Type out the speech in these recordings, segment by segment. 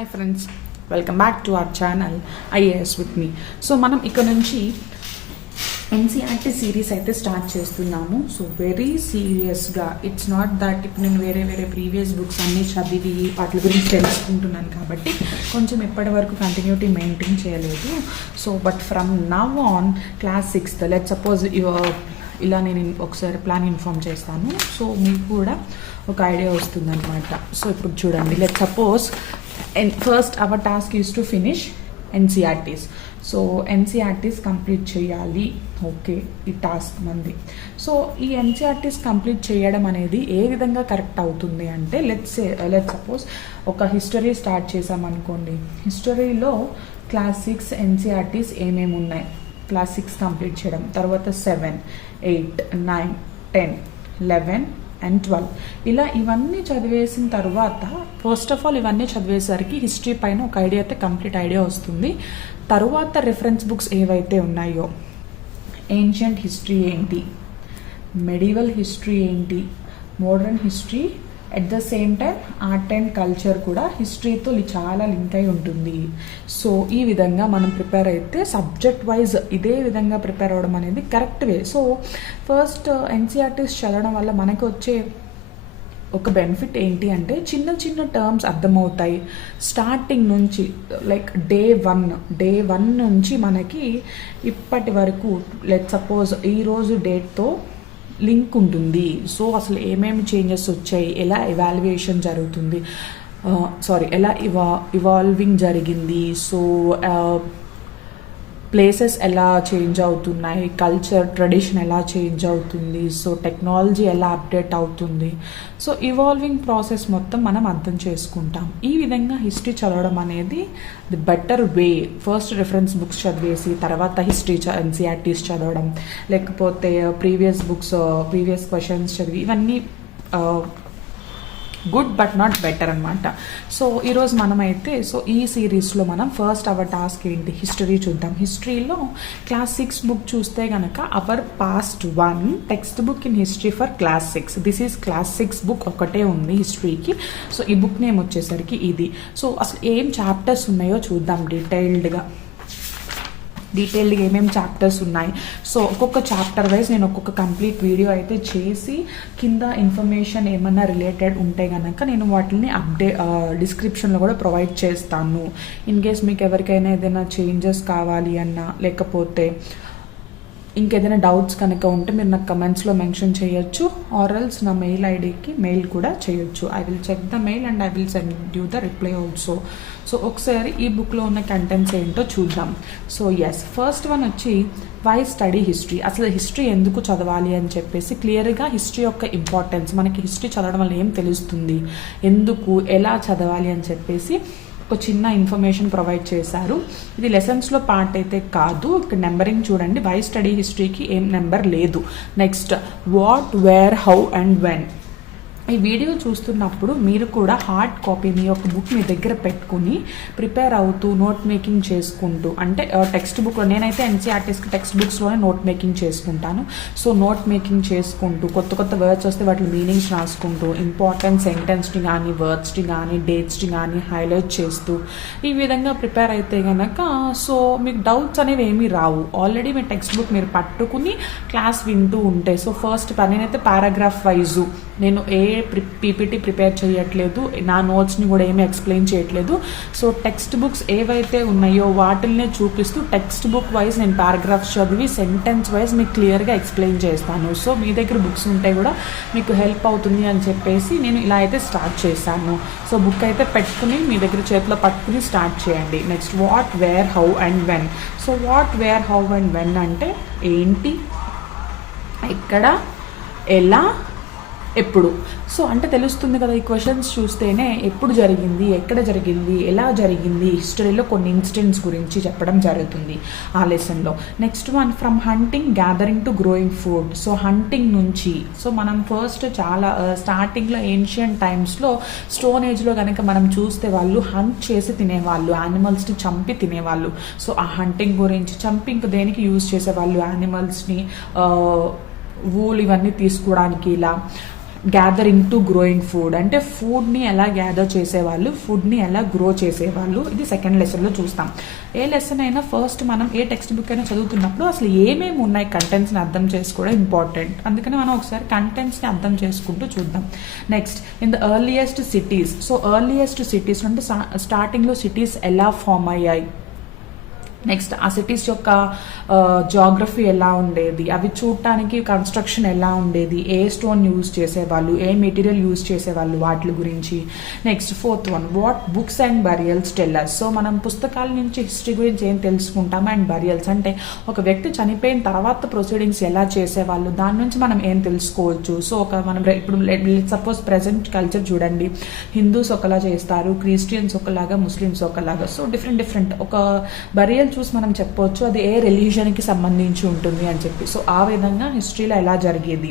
Hi friends, welcome back to our channel IAS with me. So మనం ఇక్కడ నుంచి NCERT series అయితే start చేస్తున్నాము. సో వెరీ సీరియస్గా, ఇట్స్ నాట్ దట్ ఇప్పుడు నేను వేరే ప్రీవియస్ బుక్స్ అన్నీ చదివి వాటి గురించి తెలుసుకుంటున్నాను కాబట్టి కొంచెం ఇప్పటి వరకు కంటిన్యూటీ మెయింటైన్ చేయలేదు. So but from now on class 6th let suppose ఇలా నేను ఒకసారి ప్లాన్ ఇన్ఫార్మ్ చేస్తాను. సో మీకు కూడా ఒక ఐడియా వస్తుంది అనమాట. సో ఇప్పుడు చూడండి, let suppose first hour task is to finish NCERTs. So NCERTs complete చేయాలి. ఓకే, ఈ టాస్క్ మంది. సో ఈ ఎన్సీఆర్టీస్ కంప్లీట్ చేయడం అనేది ఏ విధంగా కరెక్ట్ అవుతుంది అంటే, లెట్ సపోజ్ ఒక హిస్టరీ స్టార్ట్ చేసామనుకోండి. హిస్టరీలో క్లాస్ 6 ఎన్సీఆర్టీస్ ఏమేమి ఉన్నాయి, క్లాస్ 6 కంప్లీట్ చేయడం, తర్వాత 7, 8, 9, 10, 11 and 12 ఇలా ఇవన్నీ చదివేసిన తర్వాత ఫస్ట్ ఆఫ్ ఆల్ ఇవన్నీ చదివేసరికి హిస్టరీ పైన ఒక ఐడియా అయితే కంప్లీట్ ఐడియా వస్తుంది. తర్వాత రిఫరెన్స్ బుక్స్ ఏవైతే ఉన్నాయో, ఏన్షియంట్ హిస్టరీ ఏంటి, మెడివల్ హిస్టరీ ఏంటి, modern history, at the same time art and culture కూడా హిస్టరీతో చాలా లింక్ అయి ఉంటుంది. సో ఈ విధంగా మనం ప్రిపేర్ అయితే సబ్జెక్ట్ వైజ్ ఇదే విధంగా ప్రిపేర్ అవ్వడం అనేది correct way. So first NCERTs చదవడం వల్ల మనకు వచ్చే ఒక బెనిఫిట్ ఏంటి అంటే, చిన్న చిన్న టర్మ్స్ అర్థమవుతాయి స్టార్టింగ్ నుంచి. లైక్ డే వన్ నుంచి మనకి ఇప్పటి వరకు లెట్ సపోజ్ ఈరోజు డేట్తో లింక్ ఉంటుంది. సో అసలు ఏమేమి చేంజెస్ వచ్చాయి, ఎలా ఎవాల్యుయేషన్ జరుగుతుంది, ఎలా ఇవాల్వింగ్ జరిగింది, సో ప్లేసెస్ ఎలా చేంజ్ అవుతున్నాయి, కల్చర్ ట్రెడిషన్ ఎలా చేంజ్ అవుతుంది, సో టెక్నాలజీ ఎలా అప్డేట్ అవుతుంది, సో ఇవాల్వింగ్ ప్రాసెస్ మొత్తం మనం అర్థం చేసుకుంటాం. ఈ విధంగా హిస్టరీ చదవడం అనేది the better way. First reference books చదివేసి తర్వాత హిస్టరీ ఎన్సీఆర్టీస్ చదవడం, లేకపోతే ప్రీవియస్ క్వశ్చన్స్ చదివి, ఇవన్నీ గుడ్ బట్ నాట్ బెటర్ అనమాట. సో ఈరోజు మనమైతే ఈ సిరీస్లో మనం ఫస్ట్ అవర్ టాస్క్ ఏంటి, హిస్టరీ చూద్దాం. హిస్టరీలో క్లాస్ 6 బుక్ చూస్తే కనుక our past 1 text book in history for class 6. This is class 6 book ఒకటే ఉంది హిస్టరీకి. సో ఈ బుక్ నేమ్ వచ్చేసరికి ఇది. సో అసలు ఏం చాప్టర్స్ ఉన్నాయో చూద్దాం డీటెయిల్డ్గా ఏమేమి చాప్టర్స్ ఉన్నాయి. సో ఒక్కొక్క చాప్టర్ వైజ్ నేను ఒక్కొక్క కంప్లీట్ వీడియో అయితే చేసి కింద ఇన్ఫర్మేషన్ ఏమన్నా రిలేటెడ్ ఉంటే కనుక నేను వాటిని డిస్క్రిప్షన్లో కూడా ప్రొవైడ్ చేస్తాను. ఇన్ కేస్ మీకు ఎవరికైనా ఏదైనా చేంజెస్ కావాలి అన్నా, లేకపోతే ఇంకేదైనా డౌట్స్ కనుక ఉంటే మీరు నాకు కమెంట్స్లో మెన్షన్ చేయొచ్చు, ఆర్ఎల్స్ నా మెయిల్ ఐడికి మెయిల్ కూడా చేయొచ్చు. I will check the mail and I will send you the reply also. So ఒకసారి ఈ బుక్లో ఉన్న కంటెంట్స్ ఏంటో చూద్దాం. సో ఫస్ట్ వన్ వచ్చి వై స్టడీ హిస్టరీ. అసలు హిస్టరీ ఎందుకు చదవాలి అని చెప్పేసి క్లియర్గా హిస్టరీ యొక్క ఇంపార్టెన్స్, మనకి హిస్టరీ చదవడం వల్ల ఏం తెలుస్తుంది, ఎందుకు, ఎలా చదవాలి అని చెప్పేసి ఒక చిన్న ఇన్ఫర్మేషన్ ప్రొవైడ్ చేశారు. ఇది లెసన్స్లో పార్ట్ అయితే కాదు. ఇక్కడ నెంబరింగ్ చూడండి, వై స్టడీ హిస్టరీకి ఏం నెంబర్ లేదు. Next what, where, how and when. ఈ వీడియో చూస్తున్నప్పుడు మీరు కూడా హార్డ్ కాపీ మీ యొక్క బుక్ మీ దగ్గర పెట్టుకుని ప్రిపేర్ అవుతూ నోట్ మేకింగ్ చేసుకుంటూ, అంటే టెక్స్ట్ బుక్లో నేనైతే ఎన్సీఆర్టీస్కి టెక్స్ట్ బుక్స్లోనే నోట్ మేకింగ్ చేసుకుంటాను. సో నోట్ మేకింగ్ చేసుకుంటూ కొత్త వర్డ్స్ వస్తే వాటి మీనింగ్స్ రాసుకుంటూ, ఇంపార్టెంట్ సెంటెన్స్ని కానీ వర్డ్స్ని కానీ డేట్స్ని కానీ హైలైట్ చేస్తూ ఈ విధంగా ప్రిపేర్ అయితే కనుక సో మీకు డౌట్స్ అనేవి ఏమీ రావు. ఆల్రెడీ మీ టెక్స్ట్ బుక్ మీరు పట్టుకుని క్లాస్ వింటూ ఉంటే. సో ఫస్ట్ నేనైతే పారాగ్రాఫ్ వైజు నేను పీపీటీ ప్రిపేర్ చేయట్లేదు, నా నోట్స్ని కూడా ఏమీ ఎక్స్ప్లెయిన్ చేయట్లేదు. సో టెక్స్ట్ బుక్స్ ఏవైతే ఉన్నాయో వాటిల్నే చూపిస్తూ టెక్స్ట్ బుక్ వైజ్ నేను పారాగ్రాఫ్స్ చదివి సెంటెన్స్ వైజ్ మీకు క్లియర్గా ఎక్స్ప్లెయిన్ చేస్తాను. సో మీ దగ్గర బుక్స్ ఉంటే కూడా మీకు హెల్ప్ అవుతుంది అని చెప్పేసి నేను ఇలా అయితే స్టార్ట్ చేశాను. సో బుక్ అయితే పెట్టుకుని మీ దగ్గర చేతిలో పట్టుకుని స్టార్ట్ చేయండి. Next what, where, how and when. So what, where, how and when అంటే ఏంటి, ఎక్కడ, ఎలా, ఎప్పుడు. సో అంటే తెలుస్తుంది కదా, ఈ క్వశ్చన్స్ చూస్తేనే ఎప్పుడు జరిగింది, ఎక్కడ జరిగింది, ఎలా జరిగింది, హిస్టరీలో కొన్ని ఇన్సిడెంట్స్ గురించి చెప్పడం జరుగుతుంది ఆ లెసన్లో. Next one from hunting gathering to growing food. So hunting నుంచి, సో మనం ఫస్ట్ చాలా స్టార్టింగ్లో ఏన్షియంట్ టైమ్స్లో స్టోన్ ఏజ్లో కనుక మనం చూస్తే వాళ్ళు హంట్ చేసి తినేవాళ్ళు, యానిమల్స్ని చంపి తినేవాళ్ళు. సో ఆ హంటింగ్ గురించి, చంపి ఇంక దేనికి యూజ్ చేసేవాళ్ళు, యానిమల్స్ని వూల్ ఇవన్నీ తీసుకోవడానికి ఇలా. గ్యాదరింగ్ టు గ్రోయింగ్ ఫుడ్ అంటే ఫుడ్ని ఎలా గ్యాదర్ చేసేవాళ్ళు, ఫుడ్ని ఎలా గ్రో చేసేవాళ్ళు. ఇది సెకండ్ లెసన్లో చూస్తాం. ఏ లెసన్ అయినా ఫస్ట్ మనం ఏ టెక్స్ట్ బుక్ అయినా చదువుతున్నప్పుడు అసలు ఏమేమి ఉన్నాయి కంటెంట్స్ని అర్థం చేసుకోవడం ఇంపార్టెంట్. అందుకని మనం ఒకసారి కంటెంట్స్ని అర్థం చేసుకుంటూ చూద్దాం. Next in the earliest cities. So earliest cities అంటే స్టార్టింగ్లో సిటీస్ ఎలా ఫామ్ అయ్యాయి, నెక్స్ట్ ఆ సిటీస్ యొక్క జాగ్రఫీ ఎలా ఉండేది, అవి చూడటానికి కన్స్ట్రక్షన్ ఎలా ఉండేది, ఏ స్టోన్ యూజ్ చేసేవాళ్ళు, ఏ మెటీరియల్ యూజ్ చేసేవాళ్ళు, వాటి గురించి. Next fourth one, what books and burials tellers. So మనం పుస్తకాల నుంచి హిస్టరీ గురించి ఏం తెలుసుకుంటాం, అండ్ బరియల్స్ అంటే ఒక వ్యక్తి చనిపోయిన తర్వాత ప్రొసీడింగ్స్ ఎలా చేసేవాళ్ళు, దాని నుంచి మనం ఏం తెలుసుకోవచ్చు. సో మనం ఇప్పుడు సపోజ్ ప్రెసెంట్ కల్చర్ చూడండి, హిందూస్ ఒకలా చేస్తారు, క్రిస్టియన్స్ ఒకలాగా, ముస్లిమ్స్ ఒకలాగా. సో డిఫరెంట్ ఒక బరియల్ చూసి మనం చెప్పవచ్చు అది ఏ రిలీజన్కి సంబంధించి ఉంటుంది అని చెప్పి. సో ఆ విధంగా హిస్టరీలో ఎలా జరిగేది.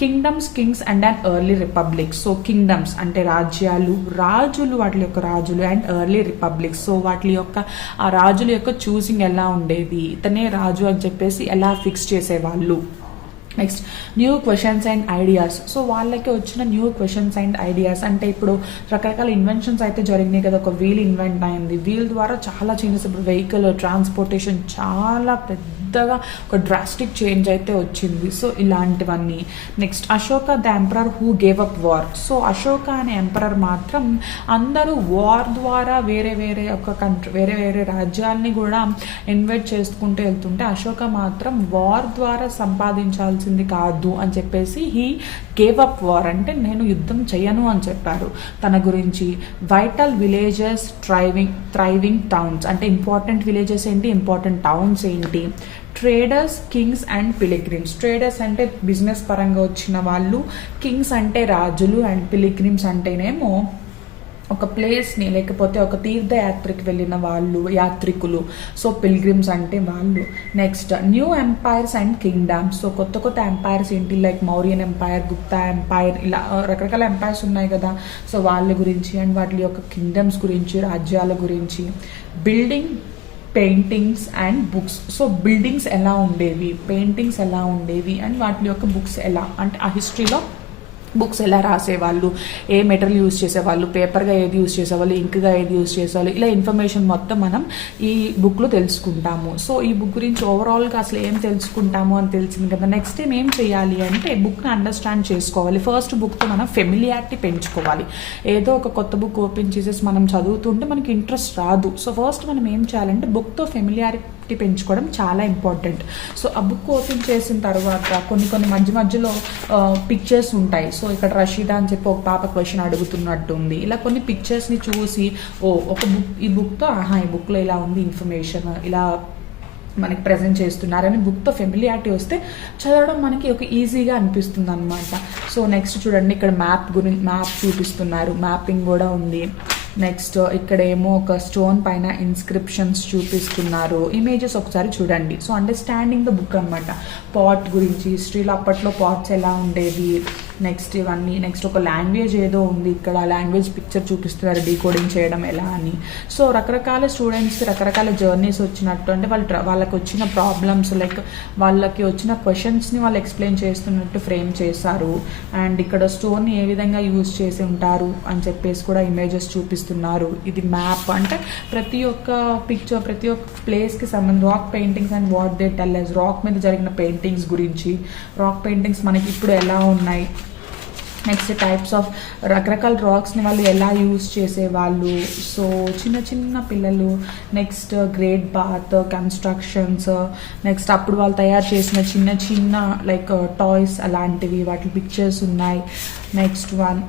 Kingdoms, Kings and and early republic. So kingdoms అంటే రాజ్యాలు, రాజులు, వాటి యొక్క రాజులు, అండ్ ఎర్లీ రిపబ్లిక్. సో వాటి యొక్క ఆ రాజుల యొక్క చూసింగ్ ఎలా ఉండేది, ఇతనే రాజు అని చెప్పేసి ఎలా ఫిక్స్ చేసేవాళ్ళు. Next new questions and ideas. So వాళ్ళకి వచ్చిన న్యూ క్వశ్చన్స్ అండ్ ఐడియాస్ అంటే ఇప్పుడు రకరకాల ఇన్వెన్షన్స్ అయితే జరిగినాయి కదా. ఒక వీల్ ఇన్వెంట్ అయింది, వీల్ ద్వారా చాలా చేంజెస్, ఇప్పుడు వెహికల్ ట్రాన్స్పోర్టేషన్ చాలా పెద్దగా ఒక డ్రాస్టిక్ చేంజ్ అయితే వచ్చింది. సో ఇలాంటివన్నీ. Next Ashoka the emperor who gave up war. So Ashoka అనే ఎంపరర్ మాత్రం అందరూ వార్ ద్వారా వేరే వేరే ఒక కంట్రీ, వేరే వేరే రాజ్యాల్ని కూడా ఇన్వైట్ చేసుకుంటూ వెళ్తుంటే అశోక మాత్రం వార్ ద్వారా సంపాదించాల్సింది కాదు అని చెప్పేసి హీ గేవ్ అప్ వార్ అంటే నేను యుద్ధం చేయను అని చెప్పారు తన గురించి. వైటల్ విలేజెస్, థ్రైవింగ్ టౌన్స్ అంటే ఇంపార్టెంట్ విలేజెస్ ఏంటి, ఇంపార్టెంట్ టౌన్స్ ఏంటి. Traders, kings and pilgrims. Traders అంటే బిజినెస్ పరంగా వచ్చిన వాళ్ళు, కింగ్స్ అంటే రాజులు, అండ్ పిలిగ్రిమ్స్ అంటేనేమో ఒక ప్లేస్ని లేకపోతే ఒక తీర్థయాత్రకి వెళ్ళిన వాళ్ళు, యాత్రికులు. సో పిల్గ్రిమ్స్ అంటే వాళ్ళు. Next new empires and kingdoms. So కొత్త ఎంపైర్స్ ఏంటి, like Mauryan empire, Gupta empire, ఇలా రకరకాల ఎంపైర్స్ ఉన్నాయి కదా. సో వాళ్ళ గురించి అండ్ వాటి యొక్క కింగ్డమ్స్ గురించి, రాజ్యాల గురించి. Building, paintings and books. So buildings ఎలా ఉండేవి, పెయింటింగ్స్ ఎలా ఉండేవి, అండ్ వాటి యొక్క బుక్స్ ఎలా అంటే ఆ హిస్టరీలో బుక్స్ ఎలా రాసేవాళ్ళు, ఏ మెటీరియల్ యూజ్ చేసేవాళ్ళు, పేపర్గా ఏది యూజ్ చేసేవాళ్ళు, ఇంక్గా ఏది యూజ్ చేసేవాళ్ళు, ఇలా ఇన్ఫర్మేషన్ మొత్తం మనం ఈ బుక్లో తెలుసుకుంటాము. సో ఈ బుక్ గురించి ఓవరాల్గా అసలు ఏం తెలుసుకుంటాము అని తెలిసింది కదా. నెక్స్ట్ టైం ఏం చేయాలి అంటే బుక్ని అండర్స్టాండ్ చేసుకోవాలి. ఫస్ట్ బుక్తో మనం ఫెమిలియారిటీ పెంచుకోవాలి. ఏదో ఒక కొత్త బుక్ ఓపెన్ చేసేసి మనం చదువుతుంటే మనకి ఇంట్రెస్ట్ రాదు. సో ఫస్ట్ మనం ఏం చేయాలంటే బుక్తో ఫెమిలియారిటీ పెంచుకోవడం చాలా ఇంపార్టెంట్. సో ఆ బుక్ ఓపెన్ చేసిన తర్వాత కొన్ని మధ్యలో పిక్చర్స్ ఉంటాయి. సో ఇక్కడ రషీదా అని చెప్పి ఒక పాప క్వశ్చన్ అడుగుతున్నట్టుంది. ఇలా కొన్ని పిక్చర్స్ని చూసి ఒక బుక్, ఈ బుక్తో ఈ బుక్లో ఇలా ఉంది ఇన్ఫర్మేషన్, ఇలా మనకి ప్రజెంట్ చేస్తున్నారని బుక్తో ఫెమిలియారిటీ వస్తే చదవడం మనకి ఒక ఈజీగా అనిపిస్తుంది అనమాట. సో నెక్స్ట్ చూడండి, ఇక్కడ మ్యాప్ చూపిస్తున్నారు, మ్యాపింగ్ కూడా ఉంది. నెక్స్ట్ ఇక్కడేమో ఒక స్టోన్ పైన ఇన్స్క్రిప్షన్స్ చూపిస్తున్నారు. ఇమేజెస్ ఒకసారి చూడండి. సో అండర్స్టాండింగ్ ద బుక్ అనమాట. పాట్ గురించి, హిస్టరీలో అప్పట్లో పాట్స్ ఎలా ఉండేవి, నెక్స్ట్ ఇవన్నీ. నెక్స్ట్ ఒక లాంగ్వేజ్ ఏదో ఉంది ఇక్కడ, లాంగ్వేజ్ పిక్చర్ చూపిస్తున్నారు, డీకోడింగ్ చేయడం ఎలా అని. సో రకరకాల స్టూడెంట్స్కి రకరకాల జర్నీస్ వచ్చినట్టు, అంటే వాళ్ళకి వచ్చిన ప్రాబ్లమ్స్, లైక్ వాళ్ళకి వచ్చిన క్వశ్చన్స్ని వాళ్ళు ఎక్స్ప్లెయిన్ చేస్తున్నట్టు ఫ్రేమ్ చేశారు. అండ్ ఇక్కడ స్టోన్ ఏ విధంగా యూజ్ చేసి ఉంటారు అని చెప్పేసి కూడా ఇమేజెస్ చూపిస్తున్నారు. ఇది మ్యాప్ అంటే ప్రతి ఒక్క పిక్చర్, ప్రతి ఒక్క ప్లేస్కి సంబంధించి rock paintings and what they tell us, rock మీద జరిగిన పెయింటింగ్స్ గురించి, రాక్ పెయింటింగ్స్ మనకి ఇప్పుడు ఎలా ఉన్నాయి. నెక్స్ట్ టైప్స్ ఆఫ్ రకరకాల రాక్స్ని వాళ్ళు ఎలా యూజ్ చేసేవాళ్ళు. సో చిన్న పిల్లలు. Next great bath, constructions. Next అప్పుడు వాళ్ళు తయారు చేసిన చిన్న లైక్ టాయ్స్ అలాంటివి, వాటి పిక్చర్స్ ఉన్నాయి. నెక్స్ట్ వన్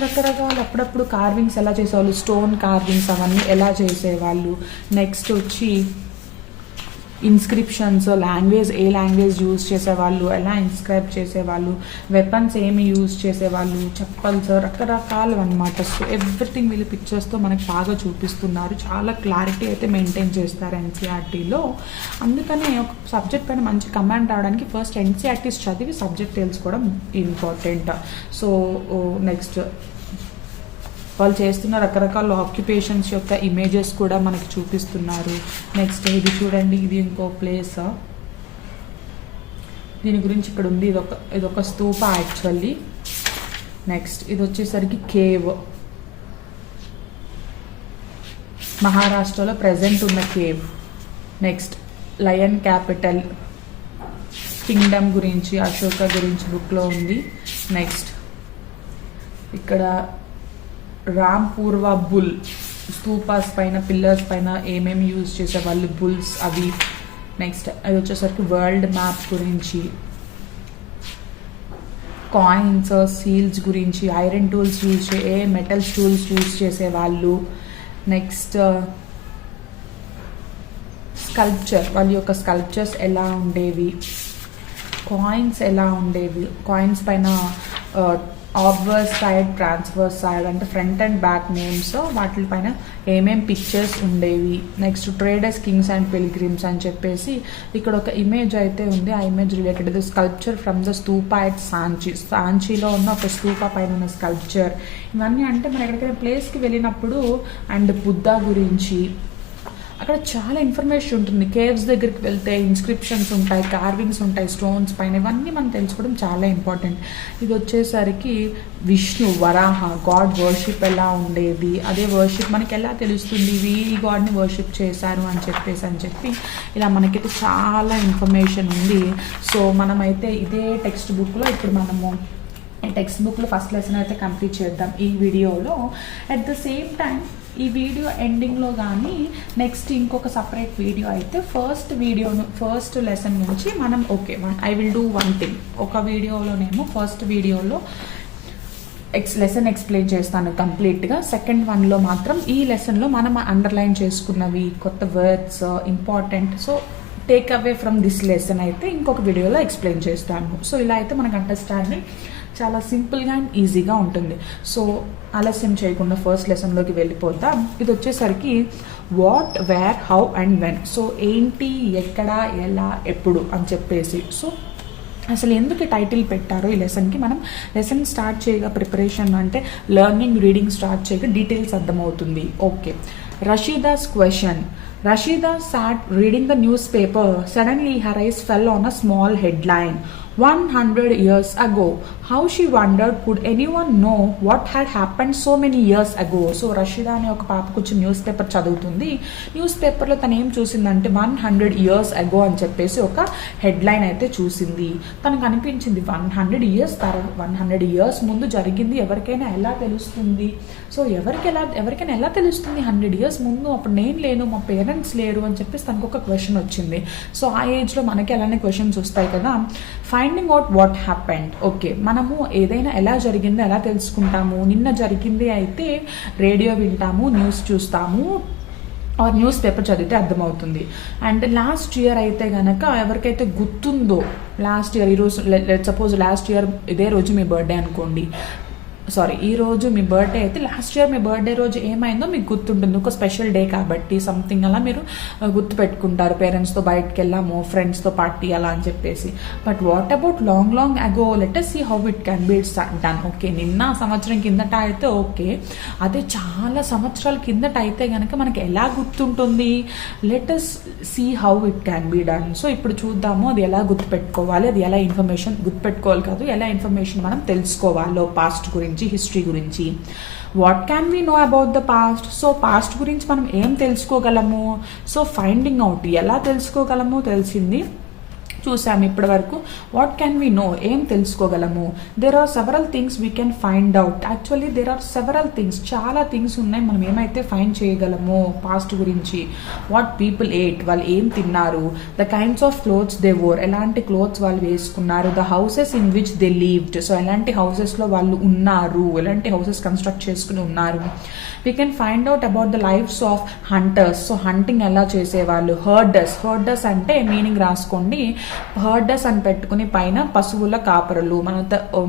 రకరకాల అప్పుడప్పుడు కార్వింగ్స్ ఎలా చేసేవాళ్ళు, స్టోన్ కార్వింగ్స్ అవన్నీ ఎలా చేసేవాళ్ళు. నెక్స్ట్ వచ్చి ఇన్స్క్రిప్షన్స్, ఏ లాంగ్వేజ్ యూజ్ చేసేవాళ్ళు, ఎలా ఇన్స్క్రైబ్ చేసేవాళ్ళు, వెపన్స్ ఏమి యూజ్ చేసేవాళ్ళు, చెప్పల్స్, రకరకాలు అనమాట. సో ఎవ్రీథింగ్ వీళ్ళు పిక్చర్స్తో మనకి బాగా చూపిస్తున్నారు. చాలా క్లారిటీ అయితే మెయింటైన్ చేస్తారు ఎన్సీఆర్టీలో. అందుకనే ఒక సబ్జెక్ట్ పైన మంచి కమాండ్ రావడానికి ఫస్ట్ ఎన్సీఆర్టీస్ చదివి సబ్జెక్ట్ తెలుసుకోవడం ఇంపార్టెంట్. సో నెక్స్ట్ వాళ్ళు చేస్తున్న రకరకాల ఆక్యుపేషన్స్ యొక్క ఇమేజెస్ కూడా మనకి చూపిస్తున్నారు. నెక్స్ట్ ఇది చూడండి, ఇది ఇంకో ప్లేస్. దీని గురించి ఇక్కడ ఉంది. ఇదొక స్తూప యాక్చువల్లీ. నెక్స్ట్ ఇది వచ్చేసరికి కేవ్, మహారాష్ట్రలో ప్రెజెంట్ ఉన్న cave. Next lion capital, Kingdom గురించి, అశోక గురించి బుక్లో ఉంది. నెక్స్ట్ ఇక్కడ రాంపూర్వ బుల్, స్తూపాస్ పైన పిల్లర్స్ పైన ఏమేమి యూజ్ చేసేవాళ్ళు, బుల్స్ అవి. నెక్స్ట్ అది వచ్చేసరికి వరల్డ్ మ్యాప్ గురించి, కాయిన్స్, సీల్స్ గురించి, iron tools use metals tools use చేసేవాళ్ళు. నెక్స్ట్ స్కల్ప్చర్, వాళ్ళ యొక్క స్కల్ప్చర్స్ ఎలా ఉండేవి, కాయిన్స్ ఎలా ఉండేవి, కాయిన్స్ పైన ఆబ్వర్స్ సైడ్, ట్రాన్స్వర్స్ సైడ్ అంటే ఫ్రంట్ అండ్ బ్యాక్ నేమ్స్, వాటిపైన ఏమేం పిక్చర్స్ ఉండేవి. Next traders, kings and pilgrims అని చెప్పేసి ఇక్కడ ఒక ఇమేజ్ అయితే ఉంది. ఆ image related the sculpture from the stupa at Sanchi, సాంచీలో ఉన్న ఒక స్తూప పైన ఉన్న స్కల్ప్చర్. ఇవన్నీ అంటే మనం ఎక్కడికైనా ప్లేస్కి వెళ్ళినప్పుడు, అండ్ బుద్ధ గురించి అక్కడ చాలా ఇన్ఫర్మేషన్ ఉంటుంది. కేవ్స్ దగ్గరికి వెళ్తే ఇన్స్క్రిప్షన్స్ ఉంటాయి, కార్వింగ్స్ ఉంటాయి స్టోన్స్ పైన, ఇవన్నీ మనం తెలుసుకోవడం చాలా ఇంపార్టెంట్. ఇది వచ్చేసరికి విష్ణు, వరాహ గాడ్ వర్షిప్ ఎలా ఉండేది, అదే వర్షిప్ మనకి ఎలా తెలుస్తుంది, ఈ గాడ్ని వర్షిప్ చేశారు అని చెప్పి ఇలా మనకైతే చాలా ఇన్ఫర్మేషన్ ఉంది. సో మనమైతే ఇదే టెక్స్ట్ బుక్లో ఇప్పుడు మనము ఈ టెక్స్ట్ బుక్లో ఫస్ట్ లెసన్ అయితే కంప్లీట్ చేద్దాం ఈ వీడియోలో. అట్ ద సేమ్ టైం ఈ వీడియో ఎండింగ్లో కానీ నెక్స్ట్ ఇంకొక సపరేట్ వీడియో అయితే ఫస్ట్ లెసన్ నుంచి మనం I will do one thing. ఒక వీడియోలోనేమో ఫస్ట్ వీడియోలో లెసన్ ఎక్స్ప్లెయిన్ చేస్తాను కంప్లీట్గా. సెకండ్ వన్లో మాత్రం ఈ లెసన్లో మనం అండర్లైన్ చేసుకున్నవి కొత్త words important, so take away from this lesson అయితే ఇంకొక వీడియోలో ఎక్స్ప్లెయిన్ చేస్తాను. సో ఇలా అయితే మనకు అండర్స్టాండింగ్ చాలా సింపుల్గా అండ్ ఈజీగా ఉంటుంది. సో ఆలస్యం చేయకుండా ఫస్ట్ లెసన్లోకి వెళ్ళిపోతాం. ఇది వచ్చేసరికి what, where, how and when. So ఏంటి, ఎక్కడ, ఎలా, ఎప్పుడు అని చెప్పేసి. సో అసలు ఎందుకు టైటిల్ పెట్టారో ఈ లెసన్కి, మనం లెసన్ స్టార్ట్ చేయగా ప్రిపరేషన్ అంటే లెర్నింగ్, రీడింగ్ స్టార్ట్ చేయగా డీటెయిల్స్ అర్థమవుతుంది. Okay, Rashida's question. Rashida sat reading the newspaper. Suddenly her eyes fell on a small headline. 100 years ago. How she wondered, could anyone know what had happened so many years ago? So Rashida అనే ఒక పాప కూర్చొని news paper చదువుతుంది. News పేపర్లో తను ఏం చూసిందంటే 100 years ago అని చెప్పేసి ఒక హెడ్లైన్ అయితే చూసింది. తనకు అనిపించింది 100 years ముందు జరిగింది ఎవరికైనా ఎలా తెలుస్తుంది? సో ఎవరికైనా ఎలా తెలుస్తుంది 100 years ముందు? అప్పుడు నేను లేను, మా పేరెంట్స్ లేరు అని చెప్పేసి తనకు ఒక క్వశ్చన్ వచ్చింది. సో ఆ ఏజ్లో మనకి అలానే క్వశ్చన్స్ వస్తాయి కదా. Finding out what happened. Okay, మనము ఏదైనా ఎలా జరిగిందో ఎలా తెలుసుకుంటాము? నిన్న జరిగింది అయితే రేడియో వింటాము, న్యూస్ చూస్తాము, ఆర్ న్యూస్ పేపర్ చదివితే అర్థమవుతుంది. అండ్ లాస్ట్ ఇయర్ అయితే కనుక ఎవరికైతే గుర్తుందో, లాస్ట్ ఇయర్ ఈరోజు సపోజ్ లాస్ట్ ఇయర్ ఇదే రోజు మీ బర్త్డే అనుకోండి, ఈ రోజు మీ బర్త్డే అయితే లాస్ట్ ఇయర్ మీ బర్త్డే రోజు ఏమైందో మీకు గుర్తుంటుంది. ఒక స్పెషల్ డే కాబట్టి సంథింగ్ అలా మీరు గుర్తుపెట్టుకుంటారు. పేరెంట్స్తో బయటకు వెళ్ళాము, ఫ్రెండ్స్తో పార్టీ అలా అని చెప్పేసి. But what about long ago, let us see how it can be done. Okay, నిన్న సంవత్సరం కిందట అయితే ఓకే, అదే చాలా సంవత్సరాల కిందట అయితే కనుక మనకి ఎలా గుర్తుంటుంది? Let us see how it can be done. So ఇప్పుడు చూద్దాము అది ఎలా గుర్తుపెట్టుకోవాలి, అది ఎలా ఇన్ఫర్మేషన్ గుర్తుపెట్టుకోవాలి కాదు, ఎలా ఇన్ఫర్మేషన్ మనం తెలుసుకోవాలో పాస్ట్ గురించి, హిస్టరీ గురించి. What can we know about the past. So past గురించి మనం ఏం తెలుసుకోగలము? సో ఫైండింగ్ అవుట్, ఎలా తెలుసుకోగలము తెలిసింది చూసాము ఇప్పటి వరకు. వాట్ క్యాన్ వీ నో, ఏం తెలుసుకోగలము? There are several things we can find out. Actually there are several things, చాలా థింగ్స్ ఉన్నాయి మనం ఏమైతే ఫైండ్ చేయగలము పాస్ట్ గురించి. వాట్ పీపుల్ ఎయిట్, వాళ్ళు ఏం తిన్నారు. The kinds of clothes they wore, ఎలాంటి క్లోత్స్ వాళ్ళు వేసుకున్నారు. The houses in which they lived, so ఎలాంటి హౌసెస్లో వాళ్ళు ఉన్నారు, ఎలాంటి హౌసెస్ కన్స్ట్రక్ట్ చేసుకుని ఉన్నారు. We can find out about the lifes of hunters, so hunting ఎలా చేసేవాళ్ళు. హర్డర్స్ అంటే మీనింగ్ రాసుకోండి. హర్డర్స్ అని పెట్టుకుని పైన పశువుల కాపరులు. మన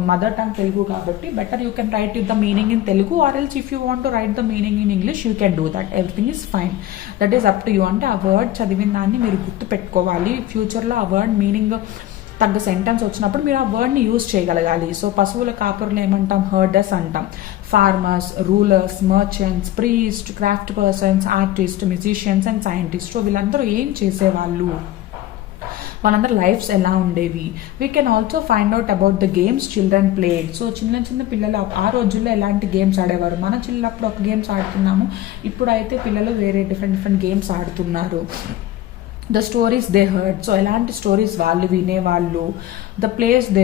మదర్ టంగ్ తెలుగు కాబట్టి better you can write the meaning in Telugu, or else if you want to right the meaning in English you can do that, everything is fine. That is up to you. అంటే ఆ word చదివిన దాన్ని మీరు గుర్తు పెట్టుకోవాలి. ఫ్యూచర్లో ఆ word meaning తగ్గ సెంటెన్స్ వచ్చినప్పుడు మీరు ఆ వర్డ్ని యూజ్ చేయగలగాలి. సో పశువుల కాపరులు ఏమంటాం? హర్డర్స్ అంటాం. Farmers, rulers, merchants, priest, craft persons, artist, musicians and scientist. So వీళ్ళందరూ ఏం చేసేవాళ్ళు? వాళ్ళందరి లైఫ్స్ ఎలా ఉండేవి. We can also find out about the games children played. So చిన్న చిన్న పిల్లలు ఆ రోజుల్లో ఎలాంటి గేమ్స్ ఆడేవారు. మన చిన్నప్పుడు ఒక గేమ్స్ ఆడుతున్నాము, ఇప్పుడు అయితే పిల్లలు వేరే డిఫరెంట్ గేమ్స్ ఆడుతున్నారు. The stories they heard. So ఎలాంటి స్టోరీస్ వాళ్ళు వినేవాళ్ళు. The place they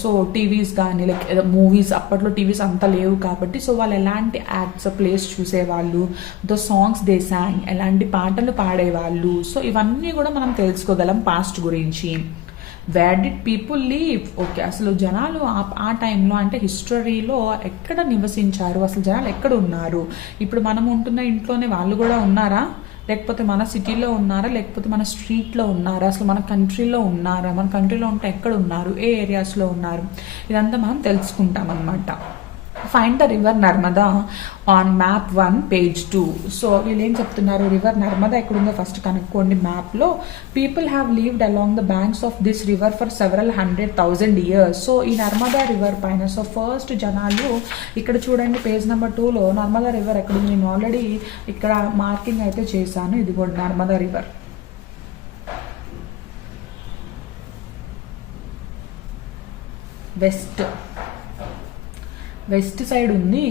so TVs కానీ లైక్ మూవీస్, అప్పట్లో టీవీస్ అంత లేవు కాబట్టి సో వాళ్ళు ఎలాంటి యాక్ట్స్ ప్లేస్ చూసేవాళ్ళు. ద సాంగ్స్ దే సాంగ్, ఎలాంటి పాటలు పాడేవాళ్ళు. సో ఇవన్నీ కూడా మనం తెలుసుకోగలం పాస్ట్ గురించి. Where did people leave. Okay, అసలు జనాలు ఆ టైంలో అంటే హిస్టరీలో ఎక్కడ నివసించారు, అసలు జనాలు ఎక్కడ ఉన్నారు. ఇప్పుడు మనం ఉంటున్న ఇంట్లోనే వాళ్ళు కూడా ఉన్నారా, లేకపోతే మన సిటీలో ఉన్నారా, లేకపోతే మన స్ట్రీట్లో ఉన్నారా, అసలు మన కంట్రీలో ఉన్నారా, మన కంట్రీలో ఉంటే ఎక్కడ ఉన్నారు, ఏ ఏరియాస్లో ఉన్నారు, ఇదంతా మనం తెలుసుకుంటాం అన్నమాట. Find the river Narmada on map 1 page 2. So వీళ్ళు ఏం చెప్తున్నారు, రివర్ నర్మదా ఎక్కడుందో ఫస్ట్ కనుక్కోండి మ్యాప్లో. People have లీవ్డ్ along the banks of this river for several 100,000 years. So ఈ నర్మదా రివర్ పైన సో ఫస్ట్ జనాలు ఇక్కడ చూడండి పేజ్ నెంబర్ 2లో నర్మదా రివర్ ఎక్కడుంది. నేను ఆల్రెడీ ఇక్కడ మార్కింగ్ అయితే చేశాను. ఇది కూడా నర్మదా రివర్ వెస్ట్ సైడ్ ఉంది.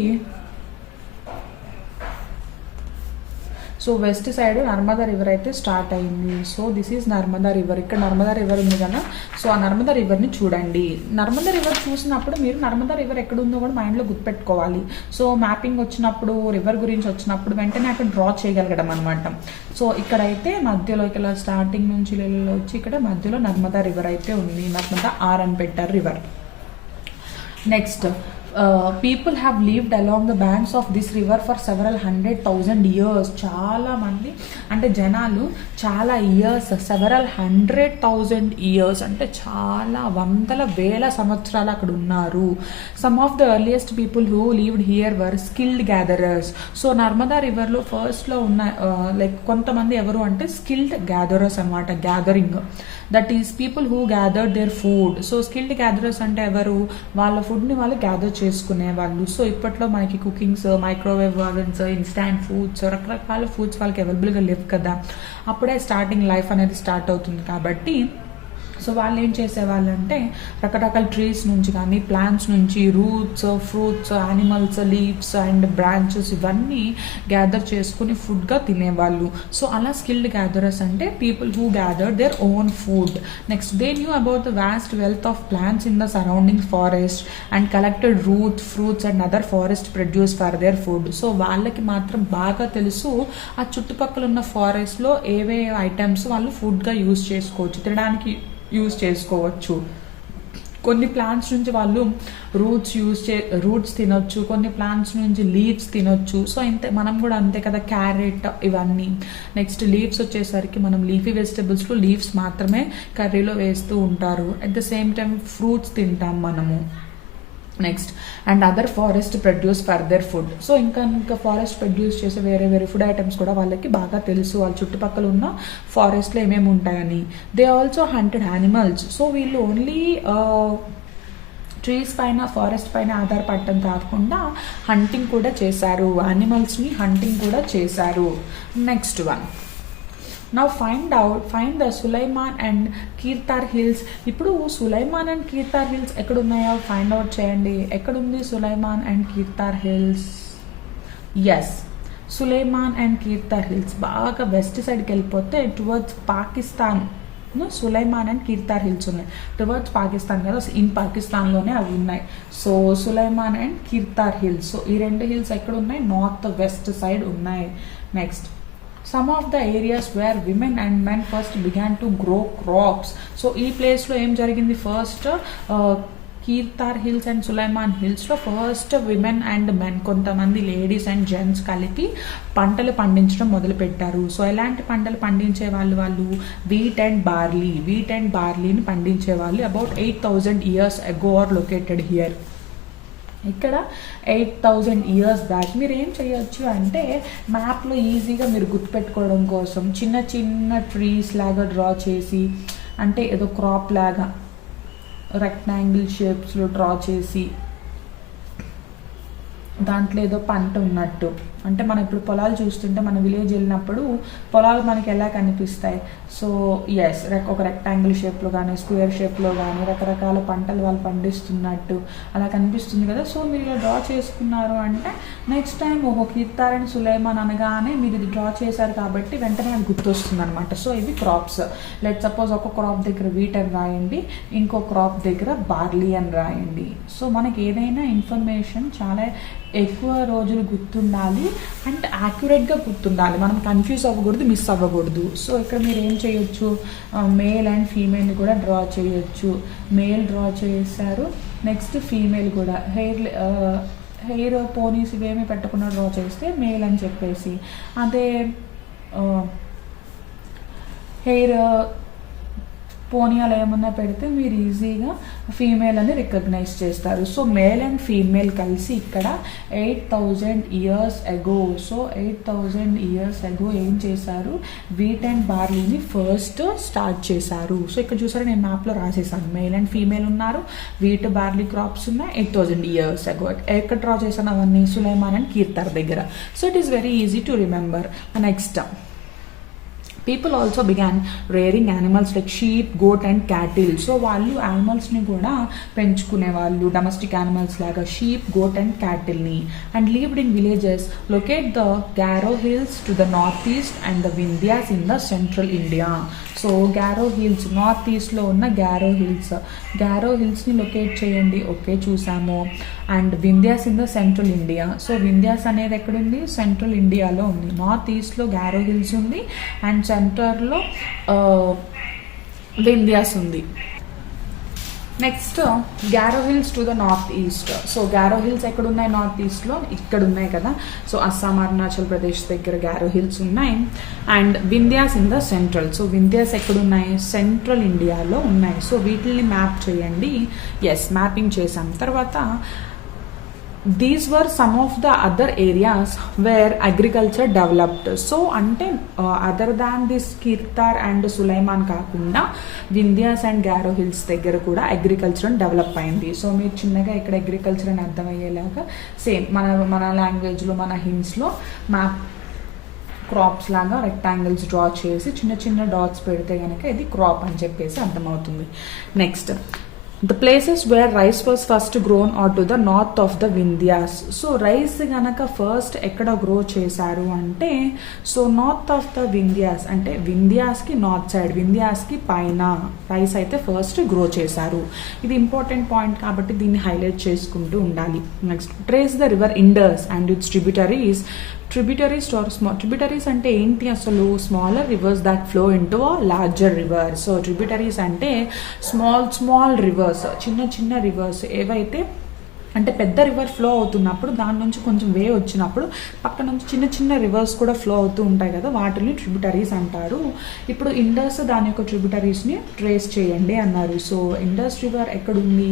So west side Narmada river అయితే స్టార్ట్ అయింది. So this is Narmada river. ఇక్కడ నర్మదా రివర్ ఉంది కదా. సో ఆ నర్మదా రివర్ని చూడండి. నర్మదా రివర్ చూసినప్పుడు మీరు నర్మదా రివర్ ఎక్కడుందో కూడా మైండ్లో గుర్తుపెట్టుకోవాలి. సో మ్యాపింగ్ వచ్చినప్పుడు, రివర్ గురించి వచ్చినప్పుడు వెంటనే అక్కడ డ్రా చేయగలగడం అనమాట. సో ఇక్కడైతే మధ్యలో ఇక్కడ స్టార్టింగ్ నుంచి వచ్చి ఇక్కడ మధ్యలో నర్మదా రివర్ అయితే ఉంది. నర్మదా ఆర్ అని పెట్టారు river. Next, people have లీవ్డ్ along the banks of this river for several 100,000 years. చాలా మంది అంటే జనాలు చాలా ఇయర్స్, సెవరల్ 100,000 years అంటే చాలా వందల వేల సంవత్సరాలు అక్కడ ఉన్నారు. Some of the earliest people who lived here were skilled gatherers. So Narmada రివర్లో ఫస్ట్లో ఉన్న లైక్ కొంతమంది ఎవరు అంటే స్కిల్డ్ గ్యాదరర్స్ అనమాట. Gathering, that is people who gathered their food. So skilled gatherers అంటే ఎవరు, వాళ్ళ ఫుడ్ని వాళ్ళు గ్యాదర్ చేసుకునే వాళ్ళు. సో ఇప్పట్లో మనకి cookings, microwave ovens, instant foods, రకరకాల ఫుడ్స్ వాళ్ళకి అవైలబుల్గా లేవు కదా. అప్పుడే స్టార్టింగ్ లైఫ్ అనేది స్టార్ట్ అవుతుంది కాబట్టి సో వాళ్ళు ఏం చేసేవాళ్ళు అంటే రకరకాల ట్రీస్ నుంచి కానీ ప్లాంట్స్ నుంచి roots, fruits, animals, leaves and branches ఇవన్నీ గ్యాదర్ చేసుకుని ఫుడ్గా తినేవాళ్ళు. సో అలా స్కిల్డ్ గ్యాదరర్స్ అంటే people who gather their own food. Next, they knew about the vast wealth of plants in the surrounding forest and collected root, fruits and other forest produce for their food. So వాళ్ళకి మాత్రం బాగా తెలుసు ఆ చుట్టుపక్కల ఉన్న ఫారెస్ట్లో ఏవే items వాళ్ళు ఫుడ్గా యూజ్ చేసుకోవచ్చు, తినడానికి యూజ్ చేసుకోవచ్చు. కొన్ని ప్లాంట్స్ నుంచి వాళ్ళు రూట్స్ తినొచ్చు, కొన్ని ప్లాంట్స్ నుంచి లీవ్స్ తినొచ్చు. సో ఇంతే, మనం కూడా అంతే కదా, క్యారెట్ ఇవన్నీ. నెక్స్ట్ లీవ్స్ వచ్చేసరికి మనం లీఫీ వెజిటబుల్స్లో లీవ్స్ మాత్రమే కర్రీలో వేస్తూ ఉంటారు. At the same time fruits తింటాం మనము. Next, and other forest produce further food. So ఇంకా ఫారెస్ట్ ప్రొడ్యూస్ చేసే వేరే ఫుడ్ ఐటమ్స్ కూడా వాళ్ళకి బాగా తెలుసు, వాళ్ళ చుట్టుపక్కల ఉన్న ఫారెస్ట్లో ఏమేమి ఉంటాయని. They also haunted animals. So వీళ్ళు ఓన్లీ ట్రీస్ పైన, ఫారెస్ట్ పైన ఆధారపడటం కాకుండా హంటింగ్ కూడా చేశారు, యానిమల్స్ని హంటింగ్ కూడా చేశారు. Next one, now find the Sulaiman and Kirthar hills. ఇప్పుడు సులైమాన్ అండ్ కీర్తార్ హిల్స్ ఎక్కడున్నాయో ఫైండ్ అవుట్ చేయండి. ఎక్కడుంది Sulaiman and Kirthar hills? Yes, Sulaiman and Kirthar hills బాగా వెస్ట్ సైడ్కి వెళ్ళిపోతే towards Pakistan Sulaiman and Kirthar hills ఉన్నాయి. టువర్డ్స్ పాకిస్తాన్ కదా, ఇన్ పాకిస్తాన్లోనే అవి ఉన్నాయి. So Sulaiman and Kirthar hills. So ఈ రెండు హిల్స్ ఎక్కడ ఉన్నాయి? నార్త్ వెస్ట్ సైడ్ ఉన్నాయి. Next, some of the areas where women and men first began to grow crops. So ఈ ప్లేస్లో ఏం జరిగింది? First Kirthar hills and Sulaiman హిల్స్లో ఫస్ట్ విమెన్ అండ్ మెన్, కొంతమంది లేడీస్ అండ్ జెంట్స్ కలిపి పంటలు పండించడం మొదలుపెట్టారు. సో ఎలాంటి పంటలు పండించే వాళ్ళు వీట్ అండ్ బార్లీని పండించే వాళ్ళు. About 8,000 years ago or located here. ఇక్కడ 8,000 years బ్యాక్. మీరు ఏం చేయొచ్చు అంటే మ్యాప్లో ఈజీగా మీరు గుర్తుపెట్టుకోవడం కోసం చిన్న చిన్న ట్రీస్ లాగా డ్రా చేసి, అంటే ఏదో క్రాప్ లాగా రెక్టాంగిల్ షేప్స్లో డ్రా చేసి దాంట్లో ఏదో పంట ఉన్నట్టు. అంటే మనం ఇప్పుడు పొలాలు చూస్తుంటే మన విలేజ్ వెళ్ళినప్పుడు పొలాలు మనకి ఎలా కనిపిస్తాయి? సో ఎస్, ఒక రెక్టాంగిల్ షేప్లో కానీ స్క్వేర్ షేప్లో కానీ రకరకాల పంటలు వాళ్ళు పండిస్తున్నట్టు అలా కనిపిస్తుంది కదా. సో మీరు ఇలా డ్రా చేసుకున్నారు అంటే నెక్స్ట్ టైం ఓహో కీర్తార్ అండ్ సులైమాన్ అనగానే మీరు ఇది డ్రా చేశారు కాబట్టి వెంటనే అది గుర్తొస్తుంది అనమాట. సో ఇవి క్రాప్స్. లెట్ సపోజ్ ఒక క్రాప్ దగ్గర వీట్ అని రాయండి, ఇంకో క్రాప్ దగ్గర బార్లీ అని రాయండి. సో మనకి ఏదైనా ఇన్ఫర్మేషన్ చాలా ఎక్కువ రోజులు గుర్తుండాలి అండ్ యాక్యురేట్గా గుర్తుండాలి. మనం కన్ఫ్యూజ్ అవ్వకూడదు, మిస్ అవ్వకూడదు. సో ఇక్కడ మీరు ఏం చేయొచ్చు, మేల్ అండ్ ఫీమేల్ని కూడా డ్రా చేయొచ్చు. మేల్ డ్రా చేశారు, నెక్స్ట్ ఫీమేల్ కూడా హెయిర్ పోనీస్ ఇవేమీ పెట్టకుండా డ్రా చేస్తే మేల్ అని చెప్పేసి, అదే హెయిర్ పోనీ అలా ఏమన్నా పెడితే మీరు ఈజీగా ఫీమేల్ అని రికగ్నైజ్ చేస్తారు. సో మేల్ అండ్ ఫీమేల్ కలిసి ఇక్కడ 8,000 years ago. So 8,000 years ago ఏం చేశారు, వీట్ అండ్ బార్లీని ఫస్ట్ స్టార్ట్ చేశారు. సో ఇక్కడ చూసారా, నేను మ్యాప్లో రాసేసాను. మేల్ అండ్ ఫీమేల్ ఉన్నారు, వీట్ బార్లీ క్రాప్స్ ఉన్నాయి, 8,000 years ago. ఎక్కడ డ్రా చేశాను అవన్నీ? సులైమాన్ అండ్ కీర్తార్ దగ్గర. So it is very easy to remember. Next, people also began rearing animals like sheep, goat and cattle. So వాళ్ళు యానిమల్స్ని కూడా పెంచుకునే వాళ్ళు, డొమెస్టిక్ యానిమల్స్ లాగా షీప్, గోట్ అండ్ క్యాటిల్ని. And lived in villages. Locate the Garo hills to the north east and the Vindhyas in the central India. So Garo hills, north ఈస్ట్లో ఉన్న గారో హిల్స్ని లొకేట్ చేయండి. ఓకే, చూసాము. And Vindhyas in the central India. So Vindhyas అనేది ఎక్కడుంది? Central ఇండియాలో ఉంది. నార్త్ ఈస్ట్లో గారో హిల్స్ ఉంది అండ్ సెంటర్లో వింధ్యాస్ ఉంది. Next, Garo hills to the north east. So Garo hills ఎక్కడ ఉన్నాయి? నార్త్ ఈస్ట్లో ఇక్కడ ఉన్నాయి కదా. సో అస్సాం, అరుణాచల్ ప్రదేశ్ దగ్గర గారో హిల్స్ ఉన్నాయి. And Vindhyas in the central. So Vindhya's ఎక్కడున్నాయి? సెంట్రల్ ఇండియాలో ఉన్నాయి. సో వీటిని మ్యాప్ చేయండి. ఎస్, మ్యాపింగ్ చేసాం. తర్వాత these were some of the other areas where agriculture developed. So అంటే other than this Kirthar and Sulaiman కాకుండా వింధ్యాస్ అండ్ గారో హిల్స్ దగ్గర కూడా అగ్రికల్చర్ డెవలప్ అయింది. సో మీరు చిన్నగా ఇక్కడ అగ్రికల్చర్ అని అర్థమయ్యేలాగా సేమ్ మన లాంగ్వేజ్లో, మన హింట్స్లో మ్యాప్ క్రాప్స్ లాగా రెక్టాంగిల్స్ డ్రా చేసి చిన్న చిన్న డాట్స్ పెడితే కనుక ఇది క్రాప్ అని చెప్పేసి అర్థమవుతుంది. Next, the places where rice was first grown or to the north of the Vindhyas. So rice గనక ఫస్ట్ ఎక్కడ గ్రో చేశారు అంటే, so north of the Vindhya's, అంటే వింధ్యాస్కి నార్త్ సైడ్, వింధ్యాస్కి పైన రైస్ అయితే ఫస్ట్ గ్రో చేశారు. ఇది ఇంపార్టెంట్ పాయింట్ కాబట్టి దీన్ని హైలైట్ చేసుకుంటూ ఉండాలి. Next, trace the river Indus and its tributaries. Tributaries అంటే ఏంటి అసలు? Smaller reverse that flow into a larger river. So tributaries అంటే స్మాల్ రివర్స్, చిన్న రివర్స్ ఏవైతే అంటే పెద్ద రివర్ ఫ్లో అవుతున్నప్పుడు దాని నుంచి కొంచెం వే వచ్చినప్పుడు పక్క నుంచి చిన్న రివర్స్ కూడా ఫ్లో అవుతూ ఉంటాయి కదా, వాటిని ట్రిబ్యూటరీస్ అంటారు. ఇప్పుడు ఇండస్ దాని యొక్క ట్రిబ్యూటరీస్ని ట్రేస్ చేయండి అన్నారు. సో ఇండస్ రివర్ ఎక్కడుంది?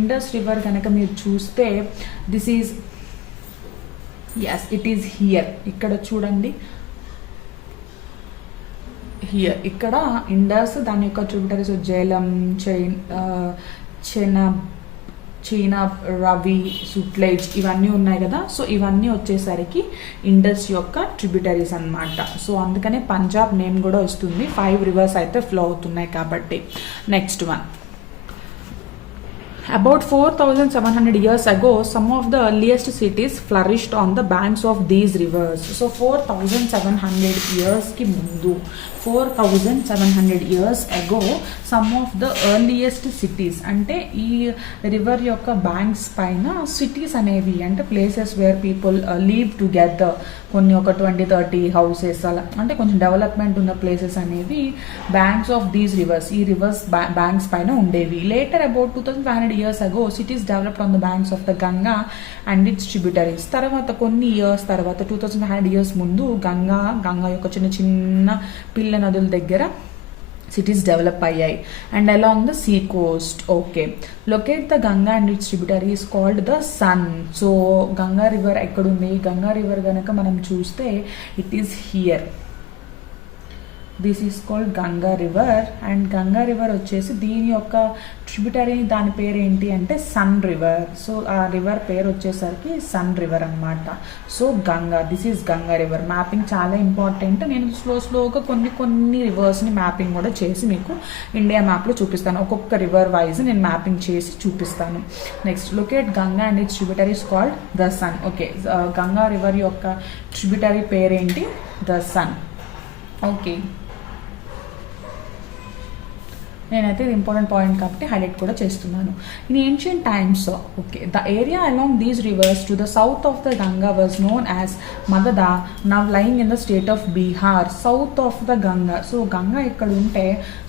ఇండస్ రివర్ కనుక మీరు చూస్తే this is yes, it is here. ఇక్కడ చూడండి, హియర్ ఇక్కడ ఇండస్, దాని యొక్క ట్రిబ్యూటరీస్ జేలం, చీనా, రవి, సుట్లెజ్ ఇవన్నీ ఉన్నాయి కదా. సో ఇవన్నీ వచ్చేసరికి ఇండస్ యొక్క ట్రిబ్యూటరీస్ అన్నమాట. సో అందుకనే పంజాబ్ నేమ్ కూడా వస్తుంది, 5 రివర్స్ అయితే ఫ్లో అవుతున్నాయి కాబట్టి. Next one, about 4,700 years ago, some of the earliest cities flourished on the banks of these rivers. So 4,700 years ki mundu, 4,700 years ago, some of the earliest cities, ante ee river yokka banks paina cities anevi ante places where people live together, కొన్ని ఒక 20-30 houses అలా అంటే కొంచెం development ఉన్న places అనేవి banks of these reverse, ఈ reverse banks పైన ఉండేవి. Later about 2,500 years ago cities developed on the banks of the Ganga and its tributaries. తర్వాత కొన్ని ఇయర్స్ తర్వాత 2,500 years ముందు గంగా యొక్క చిన్న పిల్ల నదుల దగ్గర cities develop అయ్యాయి. And along the sea coast. Okay, locate the Ganga and its tributary is called the Son. So Ganga river ఎక్కడుంది? గంగా రివర్ కనుక మనం చూస్తే it is here. This is called Ganga river. And Ganga river వచ్చేసి దీని యొక్క ట్రిబ్యూటరీ దాని పేరు ఏంటి అంటే సన్ రివర్. సో ఆ రివర్ పేరు వచ్చేసరికి సన్ రివర్ అనమాట. So Ganga, this is Ganga river. Mapping చాలా ఇంపార్టెంట్. నేను స్లోగా కొన్ని రివర్స్ని మ్యాపింగ్ కూడా చేసి మీకు ఇండియా మ్యాప్లో చూపిస్తాను. ఒక్కొక్క రివర్ వైజ్ నేను మ్యాపింగ్ చేసి చూపిస్తాను. Next locate Ganga and its tributaries called the Son. Okay, Ganga river యొక్క ట్రిబ్యూటరీ పేరేంటి? ద సన్. ఓకే, నేనైతే ఇది ఇంపార్టెంట్ పాయింట్ కాబట్టి హైలైట్ కూడా చేస్తున్నాను. In ancient times, okay, the area along these rivers to the south of the Ganga was known as Magadha, now lying in the state of Bihar. South of the Ganga, so Ganga ఇక్కడ ఉంటే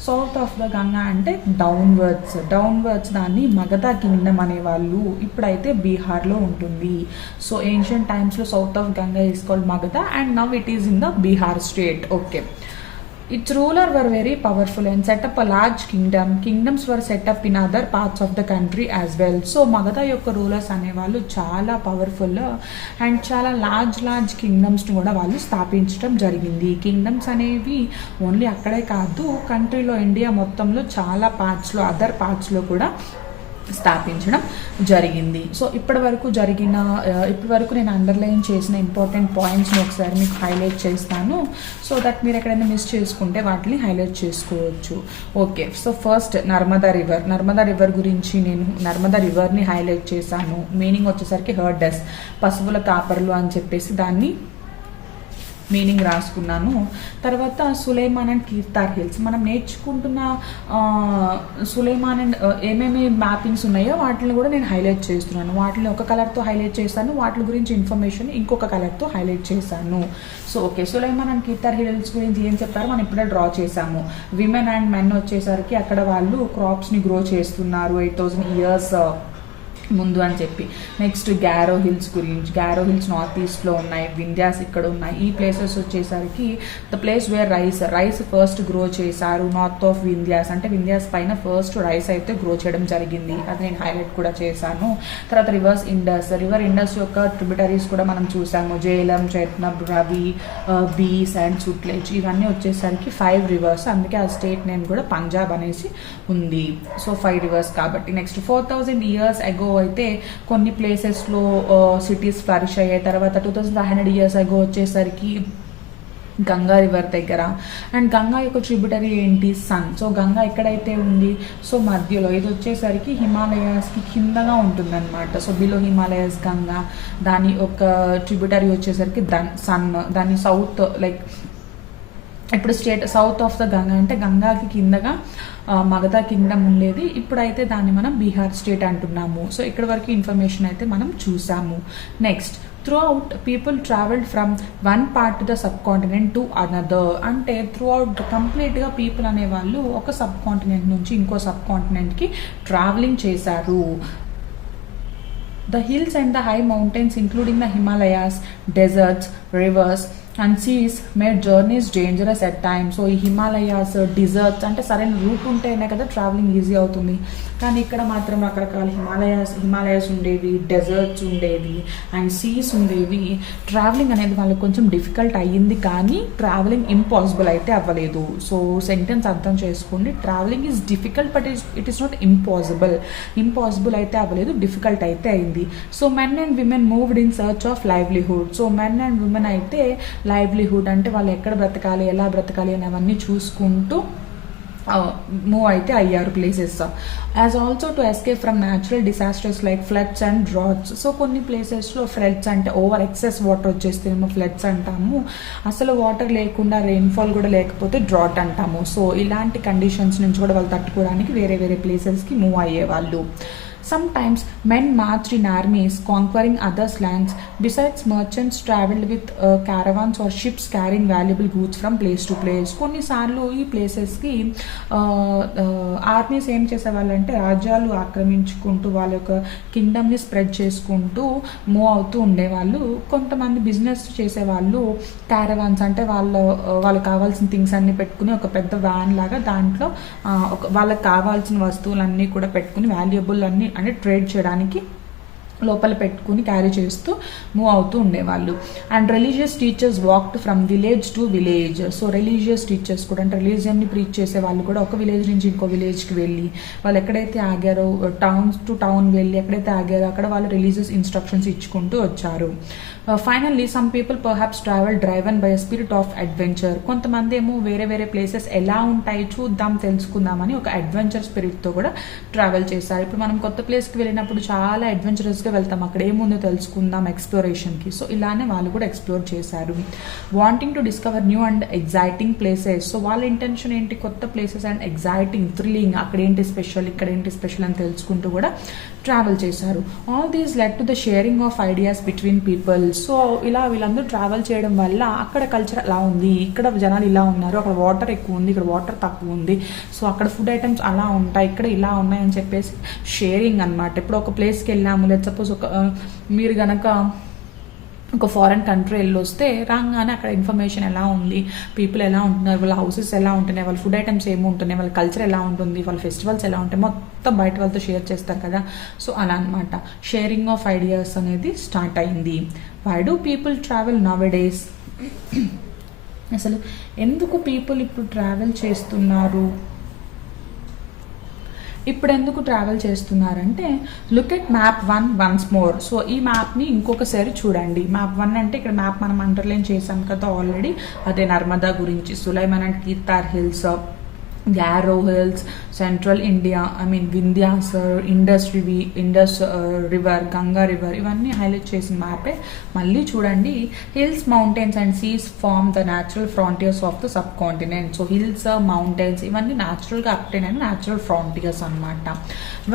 south of the Ganga అంటే downwards దాన్ని Magadha Kingdom అనేవాళ్ళు. ఇప్పుడైతే బీహార్లో ఉంటుంది. So ancient టైమ్స్లో south of Ganga is called Magadha and now it is in the Bihar state. Okay, its ruler were very powerful and set up a large kingdom. Kingdoms were set up in other parts of the country as well. So Magadha యొక్క rulers అనేవాళ్ళు చాలా powerful and చాలా large కింగ్డమ్స్ని కూడా వాళ్ళు స్థాపించడం జరిగింది. Kingdoms అనేవి only అక్కడే కాదు, కంట్రీలో ఇండియా మొత్తంలో చాలా పార్ట్స్లో, అదర్ పార్ట్స్లో కూడా స్థాపించడం జరిగింది. సో ఇప్పటి వరకు నేను అండర్లైన్ చేసిన ఇంపార్టెంట్ పాయింట్స్ని ఒకసారి మీకు హైలైట్ చేస్తాను. సో దట్ మీరు ఎక్కడైనా మిస్ చేసుకుంటే వాటిని హైలైట్ చేసుకోవచ్చు. Okay, so first Narmada river గురించి నేను నర్మదా రివర్ని హైలైట్ చేశాను. మీనింగ్ వచ్చేసరికి హర్డర్స్, పశువుల కాపర్లు అని చెప్పేసి దాన్ని మీనింగ్ రాసుకున్నాను. తర్వాత సులేమాన్ అండ్ కీర్తార్ హిల్స్, మనం నేర్చుకుంటున్న సులేమాన్ అండ్ ఏమేమి మ్యాపింగ్స్ ఉన్నాయో వాటిని కూడా నేను హైలైట్ చేస్తున్నాను. వాటిని ఒక కలర్తో హైలైట్ చేశాను, వాటి గురించి ఇన్ఫర్మేషన్ ఇంకొక కలర్తో హైలైట్ చేశాను. So okay, Suleman and Kirthar hills గురించి ఏం చెప్పారో మనం ఇప్పుడే డ్రా చేశాము. విమెన్ అండ్ మెన్ వచ్చేసరికి అక్కడ వాళ్ళు క్రాప్స్ని గ్రో చేస్తున్నారు 8000 years ముందు అని చెప్పి. నెక్స్ట్ గ్యారో హిల్స్ గురించి, గ్యారో హిల్స్ నార్త్ ఈస్ట్లో ఉన్నాయి, వింధ్యాస్ ఇక్కడ ఉన్నాయి. ఈ ప్లేసెస్ వచ్చేసరికి the place where rice first grow చేశారు నార్త్ ఆఫ్ వింధ్యాస్, అంటే వింధ్యాస్ పైన ఫస్ట్ రైస్ అయితే గ్రో చేయడం జరిగింది. అది నేను హైలైట్ కూడా చేశాను. తర్వాత రివర్ ఇండస్ యొక్క ట్రిబ్యూటరీస్ కూడా మనం చూసాము. జేలం, చెట్నబ్, రవి, బీస్ అండ్ సుట్లెజ్, ఇవన్నీ వచ్చేసరికి 5 rivers. అందుకే ఆ స్టేట్ నేమ్ కూడా పంజాబ్ అనేసి ఉంది. సో 5 rivers కాబట్టి. నెక్స్ట్ 4000 years ago అయితే కొన్ని ప్లేసెస్లో సిటీస్ ఫ్లరిష్ అయ్యాయి. తర్వాత 2500 years ago వచ్చేసరికి గంగా రివర్ దగ్గర. అండ్ గంగా యొక్క ట్రిబ్యూటరీ ఏంటి? సన్. సో గంగా ఎక్కడైతే ఉంది? సో మధ్యలో. ఇది వచ్చేసరికి హిమాలయాస్కి కిందగా ఉంటుందన్నమాట. So below Himalayas Ganga. దాని ఒక ట్రిబ్యూటరీ వచ్చేసరికి సన్. దాని సౌత్, లైక్ ఇప్పుడు state south of the Ganga అంటే గంగాకి కిందగా మగధ కింగ్డమ్ ఉండేది. ఇప్పుడైతే దాన్ని మనం బీహార్ స్టేట్ అంటున్నాము. సో ఇక్కడ వరకు ఇన్ఫర్మేషన్ అయితే మనం చూసాము. Next, throughout people travelled from one part to the sub continent to another. అంటే త్రూఅవుట్ కంప్లీట్గా పీపుల్ అనేవాళ్ళు ఒక సబ్ కాంటినెంట్ నుంచి ఇంకో సబ్ కాంటినెంట్కి ట్రావెలింగ్ చేశారు. The hills and the high mountains, including the Himalayas, deserts, rivers and seas, made journeys dangerous at times. So ఈ Himalayas, desserts అంటే సరైన రూట్ ఉంటేనే కదా ట్రావెలింగ్ ఈజీ అవుతుంది. కానీ ఇక్కడ మాత్రం రకరకాల హిమాలయాస్ ఉండేవి, డెజర్ట్స్ ఉండేవి అండ్ సీస్ ఉండేవి. ట్రావెలింగ్ అనేది వాళ్ళకి కొంచెం డిఫికల్ట్ అయ్యింది, కానీ ట్రావెలింగ్ ఇంపాసిబుల్ అయితే అవ్వలేదు. సో సెంటెన్స్ అర్థం చేసుకోండి. Travelling is difficult but it is not impossible అయితే అవ్వలేదు, డిఫికల్ట్ అయితే అయింది. So men and women moved in search of livelihood. So men and women అయితే లైవ్లీహుడ్ అంటే వాళ్ళు ఎక్కడ బ్రతకాలి, ఎలా బ్రతకాలి అనేవన్నీ చూసుకుంటూ మూవ్ అయితే అయ్యారు places. As also to escape from natural disasters like floods and droughts. So కొన్ని ప్లేసెస్లో ఫ్లడ్స్ అంటే ఓవర్ ఎక్సెస్ వాటర్ వచ్చేస్తేమో ఫ్లడ్స్ అంటాము, అసలు వాటర్ లేకుండా రెయిన్ఫాల్ కూడా లేకపోతే డ్రాట్ అంటాము. సో ఇలాంటి కండిషన్స్ నుంచి కూడా వాళ్ళు తట్టుకోవడానికి వేరే ప్లేసెస్కి మూవ్ అయ్యేవాళ్ళు. Sometimes men marched in armies conquering others' lands. Besides, merchants traveled with caravans or ships carrying valuable goods from place to place. కొన్నిసార్లు ఈ ప్లేసెస్కి ఆర్మీస్ ఏం చేసేవాళ్ళంటే రాజ్యాలు ఆక్రమించుకుంటూ వాళ్ళ యొక్క కింగ్డమ్ని స్ప్రెడ్ చేసుకుంటూ మూవ్ అవుతూ ఉండేవాళ్ళు. కొంతమంది బిజినెస్ చేసేవాళ్ళు క్యారవాన్స్ అంటే వాళ్ళకి కావాల్సిన థింగ్స్ అన్నీ పెట్టుకుని ఒక పెద్ద వ్యాన్ లాగా దాంట్లో వాళ్ళకి కావాల్సిన వస్తువులన్నీ కూడా పెట్టుకుని వాల్యుబుల్ అన్నీ అంటే ట్రేడ్ చేయడానికి లోపల పెట్టుకుని క్యారీ చేస్తూ మూవ్ అవుతూ ఉండేవాళ్ళు. And religious teachers walked from village to village. So religious teachers కూడా, అంటే రిలీజియన్ని ప్రీచ్ చేసే వాళ్ళు కూడా ఒక విలేజ్ నుంచి ఇంకో విలేజ్కి వెళ్ళి వాళ్ళు ఎక్కడైతే ఆగారో, టౌన్ టు టౌన్ వెళ్ళి ఎక్కడైతే ఆగారో అక్కడ వాళ్ళు రిలీజియస్ ఇన్స్ట్రక్షన్స్ ఇచ్చుకుంటూ వచ్చారు. Finally some people perhaps travel driven by a spirit of adventure. కొంతమంది ఏమో వేరే వేరే ప్లేసెస్ ఎలా ఉంటాయి చూద్దాం తెలుసుకుందామని ఒక అడ్వెంచర్ స్పిరిట్తో కూడా ట్రావెల్ చేశారు. ఇప్పుడు మనం కొత్త ప్లేస్కి వెళ్ళినప్పుడు చాలా అడ్వెంచరస్గా వెళ్తాం, అక్కడ ఏముందో తెలుసుకుందాం ఎక్స్ప్లోరేషన్కి. సో ఇలానే వాళ్ళు కూడా ఎక్స్ప్లోర్ చేశారు. Wanting to discover new and exciting places. So వాళ్ళ ఇంటెన్షన్ ఏంటి, కొత్త ప్లేసెస్ అండ్ ఎగ్జైటింగ్, థ్రిల్లింగ్, అక్కడ ఏంటి స్పెషల్, ఇక్కడ ఏంటి స్పెషల్ అని తెలుసుకుంటూ కూడా ట్రావెల్ చేశారు. All these led to the sharing of ideas between people. So ఇలా వీళ్ళందరూ ట్రావెల్ చేయడం వల్ల అక్కడ కల్చర్ అలా ఉంది, ఇక్కడ జనాలు ఇలా ఉన్నారు, అక్కడ వాటర్ ఎక్కువ ఉంది, ఇక్కడ వాటర్ తక్కువ ఉంది, సో అక్కడ ఫుడ్ ఐటమ్స్ అలా ఉంటాయి, ఇక్కడ ఇలా ఉన్నాయి అని చెప్పేసి షేరింగ్ అనమాట. ఇప్పుడు ఒక ప్లేస్కి వెళ్ళాము, లేదు సపోజ్ మీరు గనక ఒక ఫారెన్ కంట్రీ వెళ్ళొస్తే రాగానే అక్కడ ఇన్ఫర్మేషన్ ఎలా ఉంది, పీపుల్ ఎలా ఉంటున్నారు, వాళ్ళ హౌసెస్ ఎలా ఉంటున్నాయి, వాళ్ళ ఫుడ్ ఐటమ్స్ ఏమి ఉంటున్నాయి, వాళ్ళ కల్చర్ ఎలా ఉంటుంది, వాళ్ళ ఫెస్టివల్స్ ఎలా ఉంటాయి, మొత్తం బయట వాళ్ళతో షేర్ చేస్తారు కదా. సో అలా అనమాట షేరింగ్ ఆఫ్ ఐడియాస్ అనేది స్టార్ట్ అయింది. Why do people travel nowadays? అసలు ఎందుకు పీపుల్ ఇప్పుడు ట్రావెల్ చేస్తున్నారు, ఇప్పుడు ఎందుకు ట్రావెల్ చేస్తున్నారంటే, look at map 1 once more. So ఈ మ్యాప్ని ఇంకొకసారి చూడండి. మ్యాప్ 1 అంటే ఇక్కడ మ్యాప్ మనం అండర్లైన్ చేసాం కదా ఆల్రెడీ, అదే నర్మదా గురించి, Sulaiman and Kirthar hills, Garo hills, central India, వింధ్యాసర్, ఇండస్ రివర్, గంగా రివర్, ఇవన్నీ హైలైట్ చేసిన మ్యాపే. మళ్ళీ చూడండి, hills, mountains and seas form the natural frontiers of the subcontinent. So hills, mountains ఇవన్నీ న్యాచురల్గా అప్టైన్ అయిన న్యాచురల్ ఫ్రాంటియర్స్ అనమాట.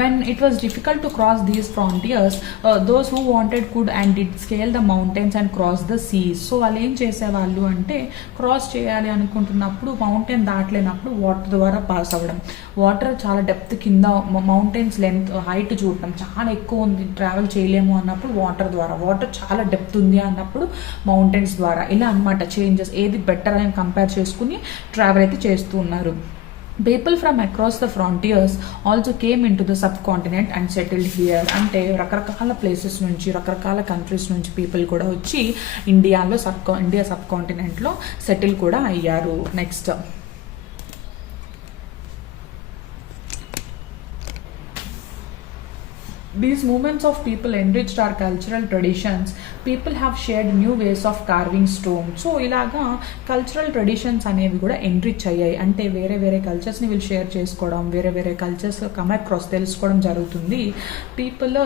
When it was difficult to cross these frontiers, those who wanted could and did scale the mountains and cross the seas. So వాళ్ళు ఏం చేసేవాళ్ళు అంటే, cross చేయాలి అనుకుంటున్నప్పుడు, మౌంటైన్ దాటలేనప్పుడు వాటర్ ద్వారా పాస్ అవ్వడం, వాటర్ చాలా డెప్త్ కింద, మౌంటైన్స్ లెంత్ హైట్ చూడటం చాలా ఎక్కువ ఉంది, ట్రావెల్ చేయలేము అన్నప్పుడు వాటర్ ద్వారా, వాటర్ చాలా డెప్త్ ఉంది అన్నప్పుడు మౌంటైన్స్ ద్వారా, ఇలా అనమాట చేంజెస్. ఏది బెటర్ అని కంపేర్ చేసుకుని ట్రావెల్ అయితే చేస్తూ ఉన్నారు. People from across the frontiers also came in to the sub continent and settled here. అంటే రకరకాల ప్లేసెస్ నుంచి, రకరకాల కంట్రీస్ నుంచి పీపుల్ కూడా వచ్చి ఇండియా సబ్ కాంటినెంట్లో సెటిల్ కూడా అయ్యారు. Next, these movements of people enriched our cultural traditions. People have shared new ways of carving stone. So ఇలాగా కల్చరల్ ట్రెడిషన్స్ అనేవి కూడా ఎన్రిచ్ అయ్యాయి. అంటే వేరే వేరే కల్చర్స్ని వీళ్ళు షేర్ చేసుకోవడం, వేరే వేరే కల్చర్స్ కమ్ అక్రాస్ తెలుసుకోవడం జరుగుతుంది. పీపుల్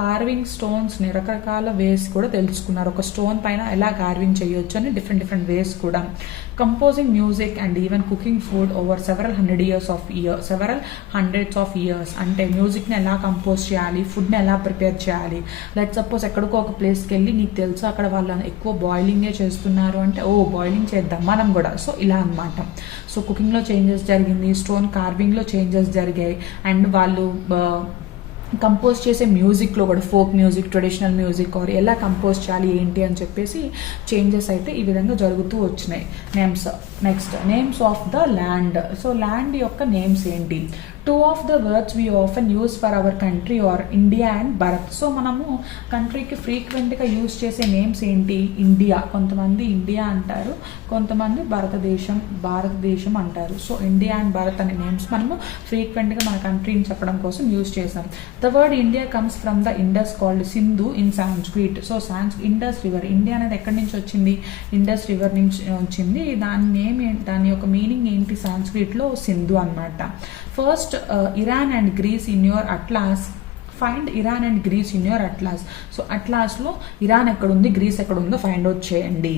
కార్వింగ్ స్టోన్స్ని రకరకాల వేస్ కూడా తెలుసుకున్నారు. ఒక స్టోన్ పైన ఎలా కార్వింగ్ చేయొచ్చు అని డిఫరెంట్ వేస్ కూడా. Composing music and even cooking food over several hundreds of years. అంటే మ్యూజిక్ని ఎలా కంపోజ్ చేయాలి, ఫుడ్ని ఎలా ప్రిపేర్ చేయాలి. లెట్ సపోజ్ ఎక్కడికో ఒక ప్లేస్కి వెళ్ళి నీకు తెలుసు అక్కడ వాళ్ళు ఎక్కువ బాయిలింగే చేస్తున్నారు అంటే, బాయిలింగ్ చేద్దాం మనం కూడా. సో ఇలా అనమాట. సో కుకింగ్లో చేంజెస్ జరిగింది, స్టోన్ కార్వింగ్లో చేంజెస్ జరిగాయి, అండ్ వాళ్ళు కంపోజ్ చేసే మ్యూజిక్లో కూడా folk music, traditional music or ఎలా కంపోజ్ చేయాలి ఏంటి అని చెప్పేసి చేంజెస్ అయితే ఈ విధంగా జరుగుతూ వచ్చినాయి. Next names of the land. So land యొక్క నేమ్స్ ఏంటి? 2 of the words we often use for our country are India and Bharat. So మనము కంట్రీకి ఫ్రీక్వెంట్గా యూజ్ చేసే నేమ్స్ ఏంటి? ఇండియా, కొంతమంది ఇండియా అంటారు, కొంతమంది భారతదేశం అంటారు. సో ఇండియా అండ్ భారత్ అనే నేమ్స్ మనము ఫ్రీక్వెంట్గా మన కంట్రీని చెప్పడం కోసం యూజ్ చేసాం. The word India comes from the Indus called Sindhu in Sanskrit. So Indus river, India అనేది ఎక్కడి నుంచి వచ్చింది? ఇండస్ రివర్ నుంచి వచ్చింది. దాని యొక్క మీనింగ్ ఏంటి సాంస్క్రిట్లో? సింధు అనమాట. First Iran and Greece in your atlas. Find Iran and Greece in your atlas. So అట్లాస్లో ఇరాన్ ఎక్కడుంది, గ్రీస్ ఎక్కడుందో ఫైండ్ అవుట్ చేయండి.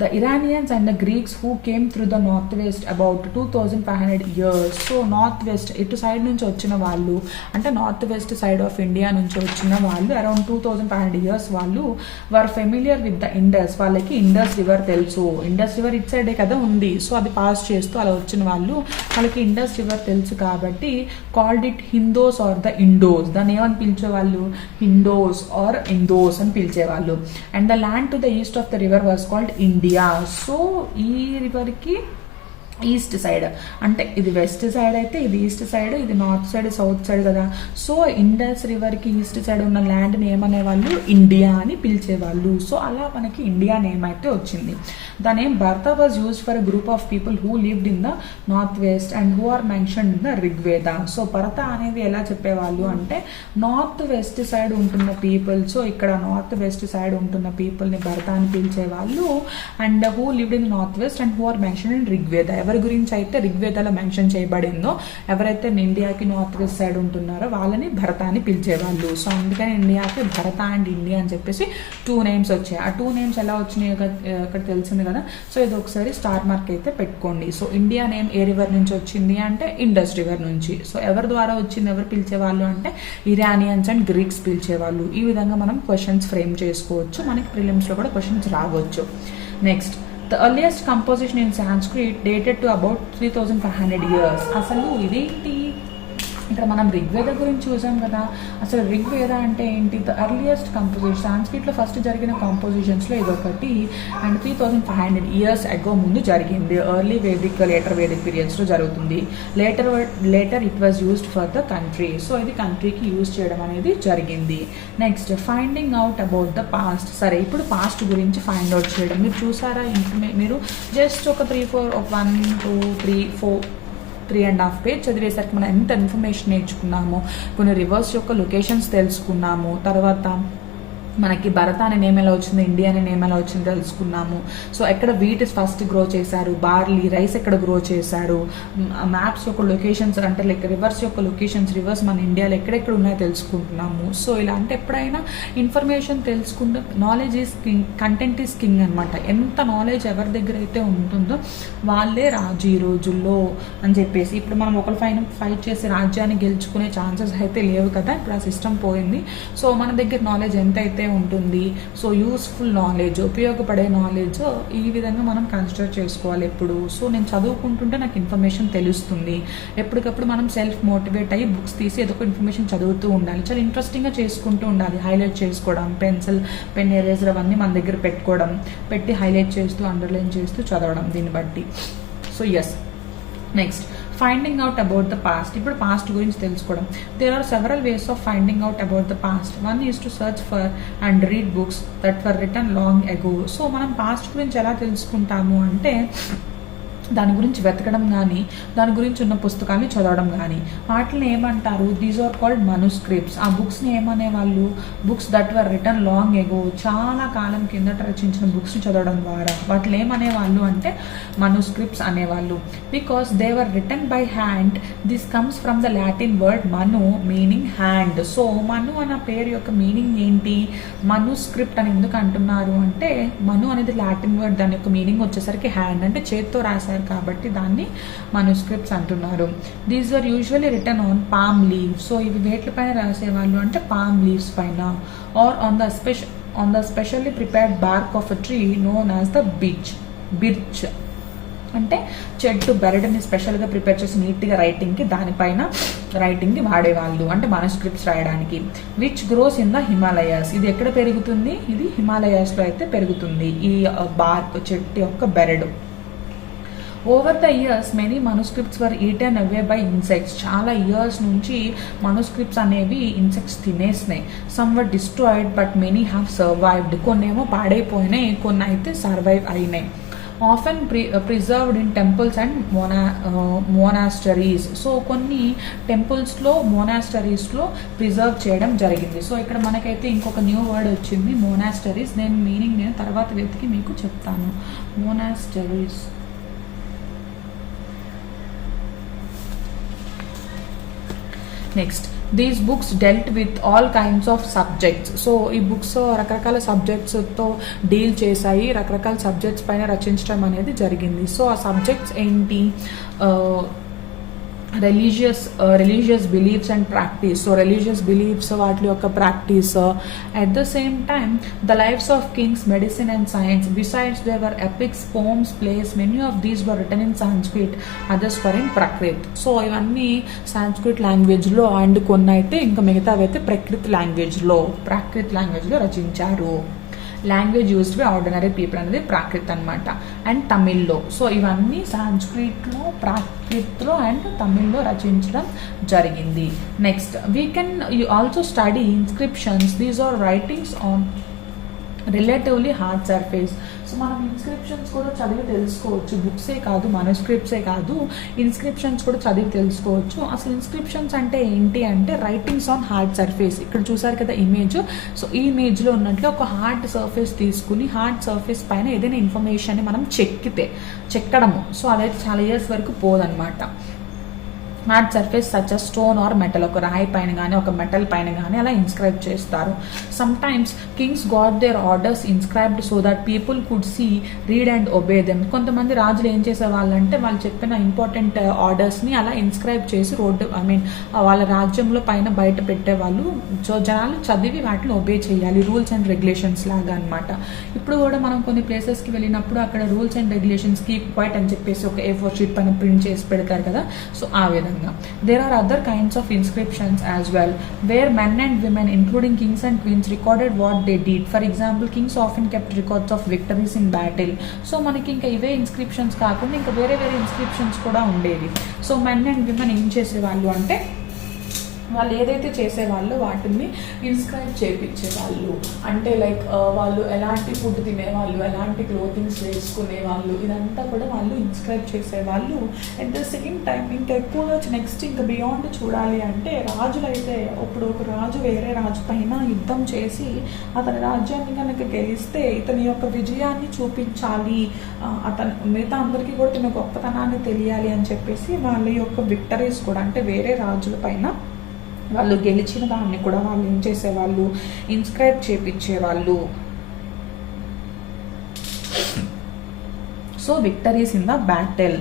The Iranians and the Greeks who came through the northwest about 2500 years. So north west ఇటు side నుంచి వచ్చిన వాళ్ళు, అంటే north west side of India నుంచి వచ్చిన వాళ్ళు అరౌండ్ 2500 years వాళ్ళు వర్ ఫెమిలియర్ విత్ ద ఇండస్. వాళ్ళకి ఇండస్ రివర్ తెలుసు. ఇండస్ రివర్ ఇట్ సైడే కదా ఉంది, సో అది పాస్ చేస్తూ అలా వచ్చిన వాళ్ళకి ఇండస్ రివర్ తెలుసు కాబట్టి called it Hindos or the Indos. దాన్ని ఏమని పిలిచేవాళ్ళు? హిందోస్ ఆర్ ఇందోస్ అని పిలిచేవాళ్ళు. And the land to the east of the river was called India. So ఈ రివర్కి ఈస్ట్ సైడ్, అంటే ఇది వెస్ట్ సైడ్ అయితే ఇది ఈస్ట్ సైడ్, ఇది నార్త్ సైడ్ సౌత్ సైడ్ కదా. సో ఇండస్ రివర్కి ఈస్ట్ సైడ్ ఉన్న ల్యాండ్ని ఏమనేవాళ్ళు, ఇండియా అని పిలిచేవాళ్ళు. సో అలా మనకి ఇండియా నేమ్ అయితే వచ్చింది. The name Bharata was use for a group of people who lived in the north west and who are mention in the Rigveda. So Bharata అనేది ఎలా చెప్పేవాళ్ళు అంటే నార్త్ వెస్ట్ సైడ్ ఉంటున్న పీపుల్, సో ఇక్కడ నార్త్ వెస్ట్ సైడ్ ఉంటున్న పీపుల్ని భరత అని పిలిచేవాళ్ళు. And who lived in north west and who are mention in Rigveda, ఎవరి గురించి అయితే రిగ్వేదలో మెన్షన్ చేయబడిందో, ఎవరైతే ఇండియాకి నార్త్ వెస్ట్ సైడ్ ఉంటున్నారో వాళ్ళని భరత అని పిలిచేవాళ్ళు. సో అందుకని ఇండియాకి భరత అండ్ ఇండియా అని చెప్పేసి 2 నేమ్స్ వచ్చాయి. ఆ 2 నేమ్స్ ఎలా వచ్చినాయో అక్కడ తెలిసింది కదా. సో ఇది ఒకసారి స్టార్ మార్క్ అయితే పెట్టుకోండి. సో ఇండియా నేమ్ ఏ రివర్ నుంచి వచ్చింది అంటే ఇండస్ రివర్ నుంచి. సో ఎవరి ద్వారా వచ్చింది, ఎవరు పిలిచేవాళ్ళు అంటే ఇరానియన్స్ అండ్ గ్రీక్స్ పిలిచేవాళ్ళు. ఈ విధంగా మనం క్వశ్చన్స్ ఫ్రేమ్ చేసుకోవచ్చు, మనకి ప్రిలిమ్స్లో కూడా క్వశ్చన్స్ రావచ్చు. Next, the earliest composition in Sanskrit dated to about 3500 years. అసలు ఇదేంటి, ఇక్కడ మనం ఋగ్వేద గురించి చూసాం కదా. అసలు ఋగ్వేద అంటే ఏంటి, ద ఎర్లియస్ట్ కంపోజిషన్, సాంస్క్రిట్లో ఫస్ట్ జరిగిన కాంపోజిషన్స్లో ఇదొకటి. అండ్ 3500 years అగో ముందు జరిగింది. ఎర్లీ వేదిక్, లేటర్ వేదిక్ పీరియడ్స్లో జరుగుతుంది. Later it was used for the country. So ఇది కంట్రీకి యూజ్ చేయడం అనేది జరిగింది. Next, finding out about the past. సరే, ఇప్పుడు పాస్ట్ గురించి ఫైండ్ అవుట్ చేయడం. మీరు చూసారా, మీరు జస్ట్ ఒక 1 2 3 4 3.5 పేజ్ చదివేసరికి మనం ఎంత ఇన్ఫర్మేషన్ నేర్చుకున్నాము. కొన్ని రివర్స్ యొక్క లొకేషన్స్ తెలుసుకున్నాము. తర్వాత మనకి భరత అనే నేమ్ ఎలా వచ్చింది, ఇండియా అనే నేమ్ ఎలా వచ్చింది తెలుసుకున్నాము. సో ఎక్కడ వీట్ ఫస్ట్ గ్రో చేశారు, బార్లీ, రైస్ ఎక్కడ గ్రో చేశారు, మ్యాప్స్ యొక్క లొకేషన్స్ అంటే లైక్ రివర్స్ యొక్క లొకేషన్స్, రివర్స్ మన ఇండియాలో ఎక్కడెక్కడ ఉన్నాయో తెలుసుకుంటున్నాము. సో ఇలా అంటే ఎప్పుడైనా ఇన్ఫర్మేషన్ తెలుసుకుంటే knowledge is king, content is king అనమాట. ఎంత నాలెడ్జ్ ఎవరి దగ్గర అయితే ఉంటుందో వాళ్ళే రాజు ఈ రోజుల్లో అని చెప్పేసి. ఇప్పుడు మనం ఒకరి ఫైట్ చేసి రాజ్యాన్ని గెలుచుకునే ఛాన్సెస్ అయితే లేవు కదా, ఇప్పుడు ఆ సిస్టమ్ పోయింది. సో మన దగ్గర నాలెడ్జ్ ఎంత అయితే ఉంటుంది, సో యూస్ఫుల్ నాలెడ్జ్, ఉపయోగపడే నాలెడ్జ్, ఈ విధంగా మనం కన్సిడర్ చేసుకోవాలి ఎప్పుడు. సో నేను చదువుకుంటుంటే నాకు ఇన్ఫర్మేషన్ తెలుస్తుంది. ఎప్పటికప్పుడు మనం సెల్ఫ్ మోటివేట్ అయ్యి బుక్స్ తీసి ఏదో ఒక ఇన్ఫర్మేషన్ చదువుతూ ఉండాలి. చాలా ఇంట్రెస్టింగ్గా చేసుకుంటూ ఉండాలి. హైలైట్ చేసుకోవడం, పెన్ ఎరేజర్ అవన్నీ మన దగ్గర పెట్టుకోవడం, పెట్టి హైలైట్ చేస్తూ అండర్లైన్ చేస్తూ చదవడం దీన్ని బట్టి. So yes, next, finding out about the past. ఇప్పుడు పాస్ట్ గురించి తెలుసుకోవడం. There are several ways of finding out about the past. One is to search for and read books that were written long ago. So మనం past గురించి ఎలా తెలుసుకుంటాము అంటే దాని గురించి వెతకడం కానీ, దాని గురించి ఉన్న పుస్తకాన్ని చదవడం కానీ. వాటిని ఏమంటారు, దీస్ ఆర్ కాల్డ్ మనుస్క్రిప్ట్స్. ఆ బుక్స్ని ఏమనేవాళ్ళు, books that were written long ago, చాలా కాలం కిందట రచించిన బుక్స్ని చదవడం ద్వారా వాటిని ఏమనేవాళ్ళు అంటే మనుస్క్రిప్ట్స్ అనేవాళ్ళు. Because they were written by hand. This comes from the Latin word manu, meaning hand. So manu అన్న పేరు యొక్క మీనింగ్ ఏంటి, మనుస్క్రిప్ట్ అని ఎందుకు అంటున్నారు అంటే మను అనేది లాటిన్ వర్డ్, దాని యొక్క మీనింగ్ వచ్చేసరికి హ్యాండ్, అంటే చేత్తో రాశారు కాబట్టి దాన్ని మనుస్క్రిప్ట్స్ అంటున్నారు. These are usually written on palm leaves. So ఇవి వేట్ల పైన రాసేవాళ్ళు అంటే పామ్ లీవ్స్ పైన, or on the specially prepared bark of a tree known as the birch. అంటే చెట్టు బెరడుని స్పెషల్గా ప్రిపేర్ చేసి నీట్గా రైటింగ్కి, దానిపైన రైటింగ్కి వాడేవాళ్ళు, అంటే మనుస్క్రిప్ట్స్ రాయడానికి. Which gross in the Himalayas. ఇది ఎక్కడ పెరుగుతుంది, ఇది హిమాలయాస్లో అయితే పెరుగుతుంది ఈ బార్క్, చెట్టు యొక్క బెరడు. Over the years many manuscripts were eaten away by insects. చాలా ఇయర్స్ నుంచి మనుస్క్రిప్ట్స్ అనేవి ఇన్సెక్ట్స్ తినేసినాయి. Some were destroyed but many have survived. కొన్ని ఏమో పాడైపోయినాయి, కొన్ని అయితే సర్వైవ్ అయినాయి. Often preserved in temples and monasteries. So కొన్ని టెంపుల్స్లో, మోనాస్టరీస్లో ప్రిజర్వ్ చేయడం జరిగింది. సో ఇక్కడ మనకైతే ఇంకొక న్యూ వర్డ్ వచ్చింది, మోనాస్టరీస్. నేను మీనింగ్ నేను తర్వాత వెతికి మీకు చెప్తాను. Monasteries. Next, these books dealt with all kinds of subjects. So ఈ బుక్స్ రకరకాల సబ్జెక్ట్స్తో డీల్ చేశాయి, రకరకాల సబ్జెక్ట్స్ పైన రచించడం అనేది జరిగింది. సో ఆ సబ్జెక్ట్స్ ఏంటి, religious beliefs and practice. So religious beliefs, వాటి యొక్క practice. At the same time the lifes of kings, medicine and science. Besides there were epics, poems, plays. Many of these were written in Sanskrit, others were in Prakrit. So ఇవన్నీ సాంస్క్రిట్ లాంగ్వేజ్లో, and కొన్ని అయితే ఇంకా మిగతావి అయితే ప్రాకృత్ లాంగ్వేజ్లో రచించారు. Language used by ordinary people అనేది ప్రాకృత్ అనమాట. అండ్ తమిళ్లో, సో ఇవన్నీ సాంస్క్రిట్లో, ప్రాకృత్లో అండ్ తమిళ్లో రచించడం జరిగింది. Next we can also study inscriptions. These are writings on relatively hard surface. So మనం ఇన్స్క్రిప్షన్స్ కూడా చదివి తెలుసుకోవచ్చు, బుక్సే కాదు, మనస్క్రిప్ట్సే కాదు, ఇన్స్క్రిప్షన్స్ కూడా చదివి తెలుసుకోవచ్చు. అసలు ఇన్స్క్రిప్షన్స్ అంటే ఏంటి అంటే రైటింగ్స్ ఆన్ హార్డ్ సర్ఫేస్. ఇక్కడ చూసారు కదా ఇమేజ్, సో ఈ ఇమేజ్లో ఉన్నట్లు ఒక హార్డ్ సర్ఫేస్ తీసుకుని హార్డ్ సర్ఫేస్ పైన ఏదైనా ఇన్ఫర్మేషన్ని మనం చెక్కడము. సో అదైతే చాలా ఇయర్స్ వరకు పోదనమాట. Hard surface such a stone or metal, ఒక రాయి పైన కానీ ఒక మెటల్ పైన కానీ అలా ఇన్స్క్రైబ్ చేస్తారు. Sometimes kings got their orders inscribed so that people could see, read and obey them. కొంతమంది రాజులు ఏం చేసేవాళ్ళంటే వాళ్ళు చెప్పిన ఇంపార్టెంట్ ఆర్డర్స్ని అలా ఇన్స్క్రైబ్ చేసి వాళ్ళ రాజ్యంలో పైన బయట పెట్టేవాళ్ళు. సో జనాలు చదివి వాటిని ఒబే చేయాలి, రూల్స్ అండ్ రెగ్యులేషన్స్ లాగా అనమాట. ఇప్పుడు కూడా మనం కొన్ని ప్లేసెస్కి వెళ్ళినప్పుడు అక్కడ rules and regulations keep quiet అని చెప్పేసి ఒక A4 షీట్ పైన ప్రింట్ చేసి పెడతారు కదా, సో ఆ విధంగా. There are other kinds of inscriptions as well, where men and women, including kings and queens, recorded what they did. For example, kings often kept records of victories in battle. So మనకి ఇంకా ఇవే inscriptions కాకుండా ఇంకా వేరే inscriptions కూడా ఉండేవి. So men and women ఏం చేసేవాళ్ళు అంటే వాళ్ళు ఏదైతే చేసేవాళ్ళు వాటిని ఇన్స్క్రైబ్ చేయించేవాళ్ళు. అంటే లైక్ వాళ్ళు ఎలాంటి ఫుడ్ తినేవాళ్ళు, ఎలాంటి క్లోతింగ్స్ వేసుకునేవాళ్ళు, ఇదంతా కూడా వాళ్ళు ఇన్స్క్రైబ్ చేసేవాళ్ళు. అట్ ద సేమ్ టైం ఇంకా ఎక్కువగా నెక్స్ట్ ఇంకా బియాండ్ చూడాలి అంటే రాజులు అయితే, ఇప్పుడు ఒక రాజు వేరే రాజు పైన యుద్ధం చేసి అతని రాజ్యాన్ని కనుక గెలిస్తే ఇతని యొక్క విజయాన్ని చూపించాలి, అతను మిగతా అందరికీ కూడా తన గొప్పతనాన్ని తెలియాలి అని చెప్పేసి వాళ్ళ యొక్క విక్టరీస్ కూడా, అంటే వేరే రాజుల పైన వాళ్ళు గెలిచిన దాన్ని కూడా వాళ్ళు ఏం చేసేవాళ్ళు, ఇన్స్క్రైబ్ చేయించేవాళ్ళు. So victories in the battle.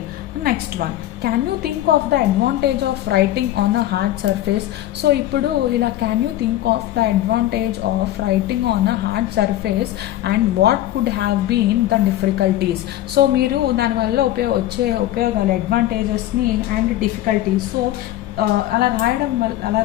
Next one, can you think of the advantage of writing on a hard surface. So ఇప్పుడు ఇలా can you think of the advantage of writing on a hard surface and what could have been the difficulties. So మీరు దానివల్ల వచ్చే ఉపయోగాలు, అడ్వాంటేజెస్ని and difficulties. So అలా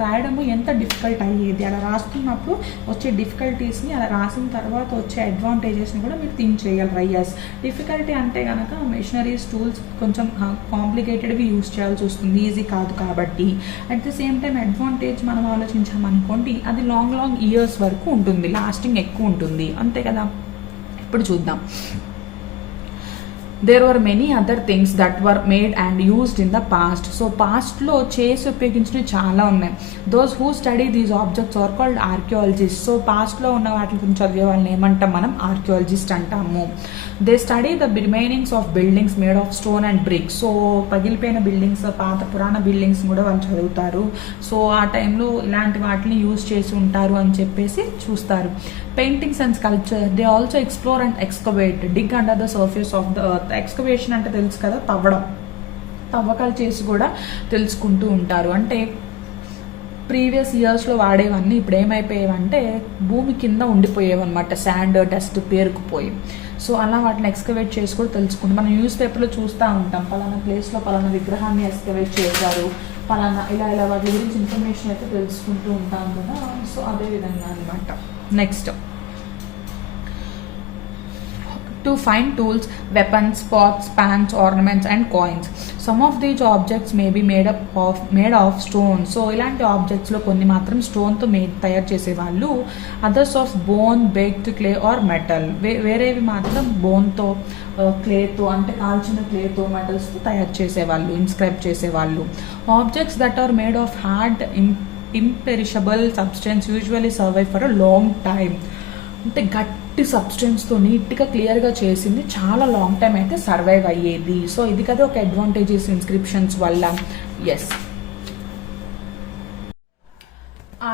రాయడము ఎంత difficult అయ్యేది, అలా రాస్తున్నప్పుడు వచ్చే డిఫికల్టీస్ని, అలా రాసిన తర్వాత వచ్చే అడ్వాంటేజెస్ని కూడా మీరు థింక్ చేయాలి రైటర్స్. డిఫికల్టీ అంటే కనుక మెషినరీస్, టూల్స్ కొంచెం కాంప్లికేటెడ్వి యూజ్ చేయాల్సి వస్తుంది, ఈజీ కాదు కాబట్టి. At the same time advantage మనం ఆలోచించామనుకోండి, అది లాంగ్ ఇయర్స్ వరకు ఉంటుంది, లాస్టింగ్ ఎక్కువ ఉంటుంది, అంతే కదా. ఇప్పుడు చూద్దాం. There were many other things that were made and used in the past. So pastలో చేసి ఉపయోగించినవి చాలా ఉన్నాయి. Those who study these objects are called archaeologists. So పాస్ట్లో ఉన్న వాటి గురించి చదివే వాళ్ళని ఏమంటాం మనం, ఆర్కియాలజిస్ట్ అంటాము. They study the remainings of buildings made of stone and brick. So పగిలిపోయిన బిల్డింగ్స్, పాత పురాణ బిల్డింగ్స్ కూడా వాళ్ళు చదువుతారు. సో ఆ టైంలో ఇలాంటి వాటిని యూజ్ చేసి ఉంటారు అని చెప్పేసి చూస్తారు. Paintings and sculpture, they also explore and excavate, dig under the surface of the earth. Excavation అంటే తెలుసు కదా, తవ్వకాలు చేసి కూడా తెలుసుకుంటూ ఉంటారు. అంటే ప్రీవియస్ ఇయర్స్లో వాడేవన్నీ ఇప్పుడు ఏమైపోయేవంటే భూమి కింద ఉండిపోయేవన్నమాట, శాండ్, డస్ట్ పేరుకుపోయి. సో అలా వాటిని ఎక్స్కవేట్ చేసి కూడా తెలుసుకుంటాం. మనం న్యూస్ పేపర్లో చూస్తూ ఉంటాం, పలానా ప్లేస్లో పలానా విగ్రహాన్ని ఎక్స్కవేట్ చేశారు, పలానా ఇలా వాటి గురించి ఇన్ఫర్మేషన్ అయితే తెలుసుకుంటూ ఉంటాం కదా. సో అదే విధంగా అనమాట. Next, to find tools, weapons, pots, pans, ornaments and coins. Some of these objects may be made of stone. So ఇలాంటి ఆబ్జెక్ట్స్లో కొన్ని మాత్రం స్టోన్తో తయారు చేసేవాళ్ళు. Others of bone, baked clay are metal. వేరేవి మాత్రం బోన్తో, క్లేతో, అంటే కాల్చిన క్లేతో, మెటల్స్తో తయారు చేసేవాళ్ళు, ఇన్స్క్రైబ్ చేసేవాళ్ళు. Objects that are made of hard imperishable substance usually survive for a long time. అంటే గట్టి సబ్స్టెన్స్తో నీట్గా క్లియర్గా చేసింది చాలా లాంగ్ టైం అయితే సర్వైవ్ అయ్యేది. సో ఇది కదా ఒక అడ్వాంటేజెస్ ఇన్స్క్రిప్షన్స్ వల్ల. Yes,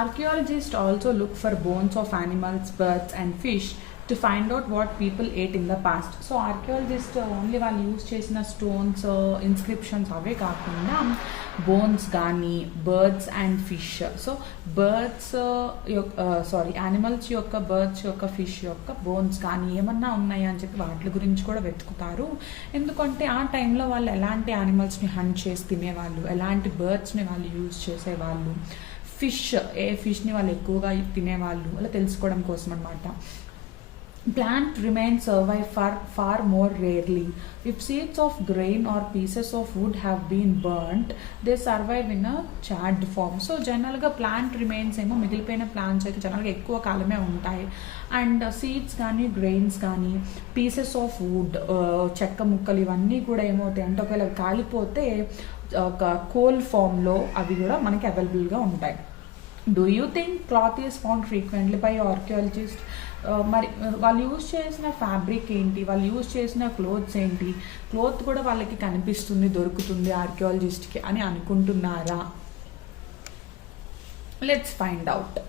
archaeologist also look for bones of animals, birds and fish to find out what people ate in the past. So archaeologist only వాళ్ళు యూజ్ చేసిన స్టోన్స్, ఇన్స్క్రిప్షన్స్ అవే కాకుండా బోన్స్ కానీ, birds and fish. So animals యొక్క, birds యొక్క, fish యొక్క bones కానీ ఏమన్నా ఉన్నాయా అని చెప్పి వాటి గురించి కూడా వెతుకుతారు. ఎందుకంటే ఆ టైంలో వాళ్ళు ఎలాంటి యానిమల్స్ని హంట్ చేసి తినేవాళ్ళు, ఎలాంటి బర్డ్స్ని వాళ్ళు యూజ్ చేసేవాళ్ళు, ఏ ఫిష్ని వాళ్ళు ఎక్కువగా తినేవాళ్ళు అలా తెలుసుకోవడం కోసం అనమాట. Plant remains survive far more rarely. If seeds of grain or pieces of wood have been burnt, they survive in a charred form. So జనరల్గా ప్లాంట్ రిమైన్స్ ఏమో మిగిలిపోయిన ప్లాంట్స్ అయితే జనరల్గా ఎక్కువ కాలమే ఉంటాయి. అండ్ సీడ్స్ కానీ గ్రెయిన్స్ కానీ పీసెస్ ఆఫ్ వుడ్ చెక్క ముక్కలు ఇవన్నీ కూడా ఏమవుతాయి అంటే ఒకవేళ కాలిపోతే ఒక కోల్ ఫామ్లో అవి కూడా మనకి అవైలబుల్గా ఉంటాయి. Do you think cloth is found frequently by archaeologist? మరి వాళ్ళు యూజ్ చేసిన ఫ్యాబ్రిక్ ఏంటి, వాళ్ళు యూజ్ చేసిన క్లోత్స్ ఏంటి, క్లోత్ కూడా వాళ్ళకి కనిపిస్తుంది దొరుకుతుంది ఆర్కియాలజిస్ట్కి అని అనుకుంటున్నారా? Let's find out.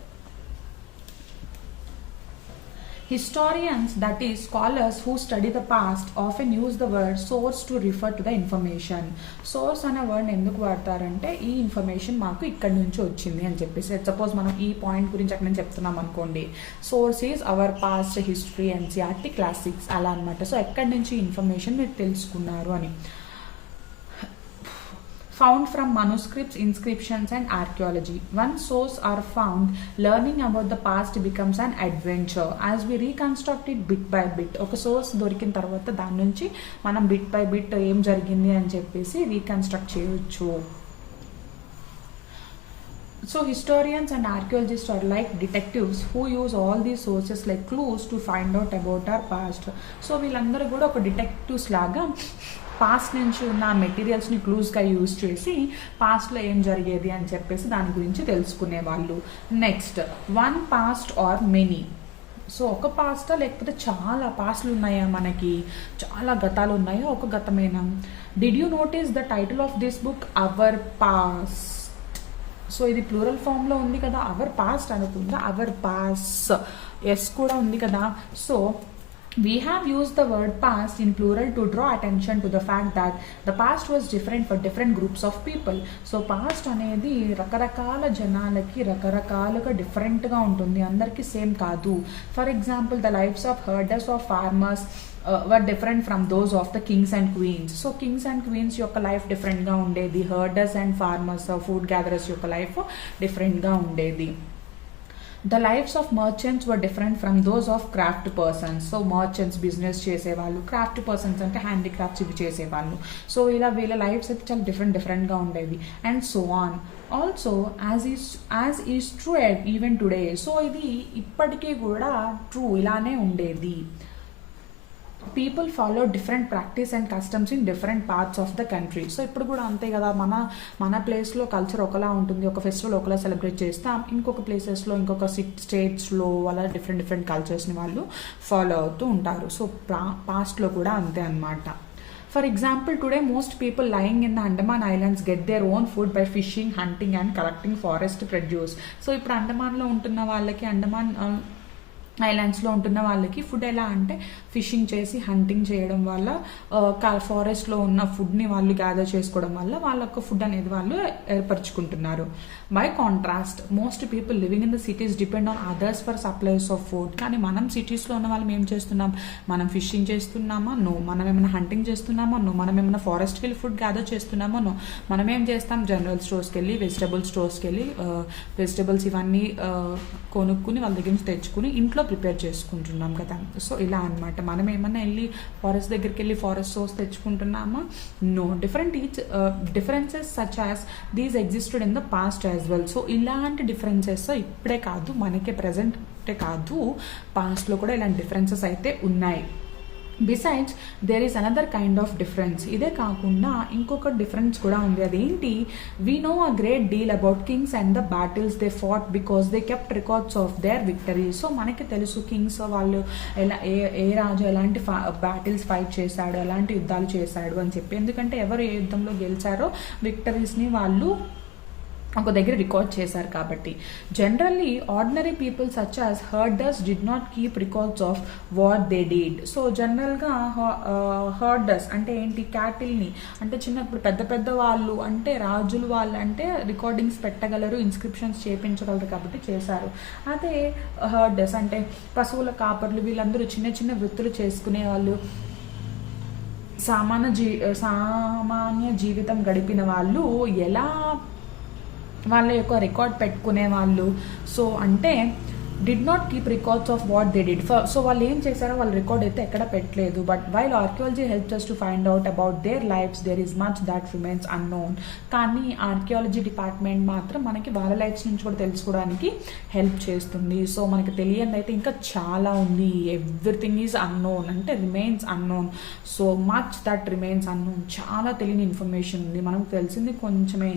Historians, that is scholars who study the past, often use the word source to refer to the information. Source అనే వర్డ్ ఎందుకు వాడతారంటే ఈ ఇన్ఫర్మేషన్ మాకు ఇక్కడి నుంచి వచ్చింది అని చెప్పేసి. సపోజ్ మనం ఈ పాయింట్ గురించి అక్కడ నేను చెప్తున్నాం అనుకోండి, source is our past history NCERT classics అలా అనమాట. సో ఎక్కడి నుంచి ఇన్ఫర్మేషన్ మీరు తెలుసుకున్నారు అని. Found from manuscripts, inscriptions and archaeology. Once sources are found, learning about the past becomes an adventure as we reconstruct it bit by bit. ఒక source దొరికిన తర్వాత దాని నుంచి మనం బిట్ బై బిట్ ఏం జరిగింది అని చెప్పేసి రీకన్స్ట్రక్ట్ చేయొచ్చు. So historians and archaeologists are like detectives who use all these sources like clues to find out about our past. So వీళ్ళందరూ కూడా ఒక డిటెక్టివ్స్ లాగా పాస్ట్ నుంచి ఉన్న మెటీరియల్స్ని క్లూస్గా యూజ్ చేసి పాస్ట్లో ఏం జరిగేది అని చెప్పేసి దాని గురించి తెలుసుకునే వాళ్ళు. Next, one past or many. So ఒక పాస్టా లేకపోతే చాలా పాస్ట్లు ఉన్నాయా, మనకి చాలా గతాలు ఉన్నాయా, ఒక గతమేనా? Did you notice the title of this book our past? So ఇది ప్లూరల్ ఫామ్లో ఉంది కదా, అవర్ పాస్ట్ అనుకుందా, అవర్ పాస్ ఎస్ కూడా ఉంది కదా. So we have used the word past in plural to draw attention to the fact that the past was different for different groups of people. So past అనేది రకరకాల జనాలకి రకరకాలుగా డిఫరెంట్గా ఉంటుంది, అందరికీ సేమ్ కాదు. For example, the lifes of herders of farmers were different from those of the kings and queens. So kings and queens యొక్క life డిఫరెంట్గా ఉండేది, హర్డర్స్ అండ్ ఫార్మర్స్ ఫుడ్ గ్యాదరర్స్ యొక్క లైఫ్ డిఫరెంట్గా ఉండేది. The lives of merchants were different from those of craft persons. So merchants business చేసేవాళ్ళు, craft persons అంటే handicrafts ఇవి చేసేవాళ్ళు. సో ఇలా వీళ్ళ లైఫ్స్ అయితే చాలా డిఫరెంట్గా ఉండేవి. And so on. Also as is true even today. So ఇది ఇప్పటికీ కూడా ట్రూ, ఇలానే ఉండేది. People follow different practice and customs in different parts of the country. So ఇప్పుడు కూడా అంతే కదా, మన ప్లేస్లో కల్చర్ ఒకలా ఉంటుంది, ఒక ఫెస్టివల్ ఒకలా సెలబ్రేట్ చేస్తాం, ఇంకొక ప్లేసెస్లో ఇంకొక స్టేట్స్లో అలా డిఫరెంట్ కల్చర్స్ని వాళ్ళు ఫాలో అవుతూ ఉంటారు. సో పాస్ట్లో కూడా అంతే అన్నమాట. For example, today most people lying in the Andaman islands get there own food by fishing, hunting and collecting forest produce. So ఇప్పుడు అండమాన్లో ఉంటున్న వాళ్ళకి, అండమాన్ ఐలాండ్స్లో ఉంటున్న వాళ్ళకి ఫుడ్ ఎలా అంటే ఫిషింగ్ చేసి హంటింగ్ చేయడం వల్ల, ఫారెస్ట్లో ఉన్న ఫుడ్ని వాళ్ళు గ్యాదర్ చేసుకోవడం వల్ల వాళ్ళొక్క ఫుడ్ అనేది వాళ్ళు ఏర్పరచుకుంటున్నారు. By contrast, most people living in the cities depend on others for supplies of food. కానీ మనం సిటీస్లో ఉన్న వాళ్ళం ఏం చేస్తున్నాం? మనం ఫిషింగ్ చేస్తున్నామా? నో. మనం ఏమైనా హంటింగ్ చేస్తున్నామా? నో. మనం ఏమైనా ఫారెస్ట్కి వెళ్ళి ఫుడ్ గ్యాదర్ చేస్తున్నామా? నో. మనం ఏం చేస్తాం? జనరల్ స్టోర్స్కి వెళ్ళి, వెజిటబుల్ స్టోర్స్కి వెళ్ళి వెజిటబుల్స్ ఇవన్నీ కొనుక్కుని వాళ్ళ దగ్గర నుంచి తెచ్చుకుని ఇంట్లో ప్రిపేర్ చేసుకుంటున్నాం కదా. సో ఇలా అనమాట. మనం ఏమన్నా వెళ్ళి ఫారెస్ట్ దగ్గరికి వెళ్ళి ఫారెస్ట్ సోర్స్ తెచ్చుకుంటున్నామా? No. Differences such as these existed in the past as well. So ఇలాంటి డిఫరెన్సెస్ ఇప్పుడే కాదు, మనకి ప్రెజెంటే కాదు, పాస్ట్లో కూడా ఇలాంటి డిఫరెన్సెస్ అయితే ఉన్నాయి. Besides there is another kind of difference. ఇదే కాకుండా ఇంకొక డిఫరెన్స్ కూడా ఉంది. అదేంటి? We know a great deal about kings and the battles they fought because they kept records of their victory. So మనకి తెలుసు కింగ్స్ వాళ్ళు ఎలా ఏ రాజు ఎలాంటి బ్యాటిల్స్ ఫైట్ చేశాడు, ఎలాంటి యుద్ధాలు చేశాడు అని చెప్పి. ఎందుకంటే ఎవరు ఏ యుద్ధంలో గెలిచారో విక్టరీస్ని వాళ్ళు ఒక దగ్గర రికార్డ్ చేశారు కాబట్టి. Generally ordinary people such as herders did not keep records of what they did. So జనరల్గా హర్డర్స్ అంటే ఏంటి? క్యాటిల్ని అంటే చిన్నప్పుడు పెద్ద వాళ్ళు అంటే రాజులు వాళ్ళు అంటే రికార్డింగ్స్ పెట్టగలరు, ఇన్స్క్రిప్షన్స్ చేయించగలరు కాబట్టి చేశారు. అదే హర్డర్స్ అంటే పశువుల కాపర్లు, వీళ్ళందరూ చిన్న వృత్తులు చేసుకునే వాళ్ళు, సామాన్య జీవితం గడిపిన వాళ్ళు ఎలా వాళ్ళ యొక్క రికార్డ్ పెట్టుకునే వాళ్ళు. సో అంటే did not keep records of what they did so వాళ్ళు ఏం చేశారో వాళ్ళు రికార్డ్ అయితే ఎక్కడ పెట్టలేదు. But while archaeology helps us to find out about their lives there is much that remains unknown. కానీ ఆర్కియాలజీ డిపార్ట్మెంట్ మాత్రం మనకి వాళ్ళ లైఫ్స్ నుంచి కూడా తెలుసుకోవడానికి హెల్ప్ చేస్తుంది. సో మనకి తెలియని అయితే ఇంకా చాలా ఉంది. ఎవ్రీథింగ్ ఈజ్ అన్నోన్ అంటే remains unknown. So much that remains unknown, చాలా తెలియని ఇన్ఫర్మేషన్ ఉంది. మనకు తెలిసింది కొంచెమే.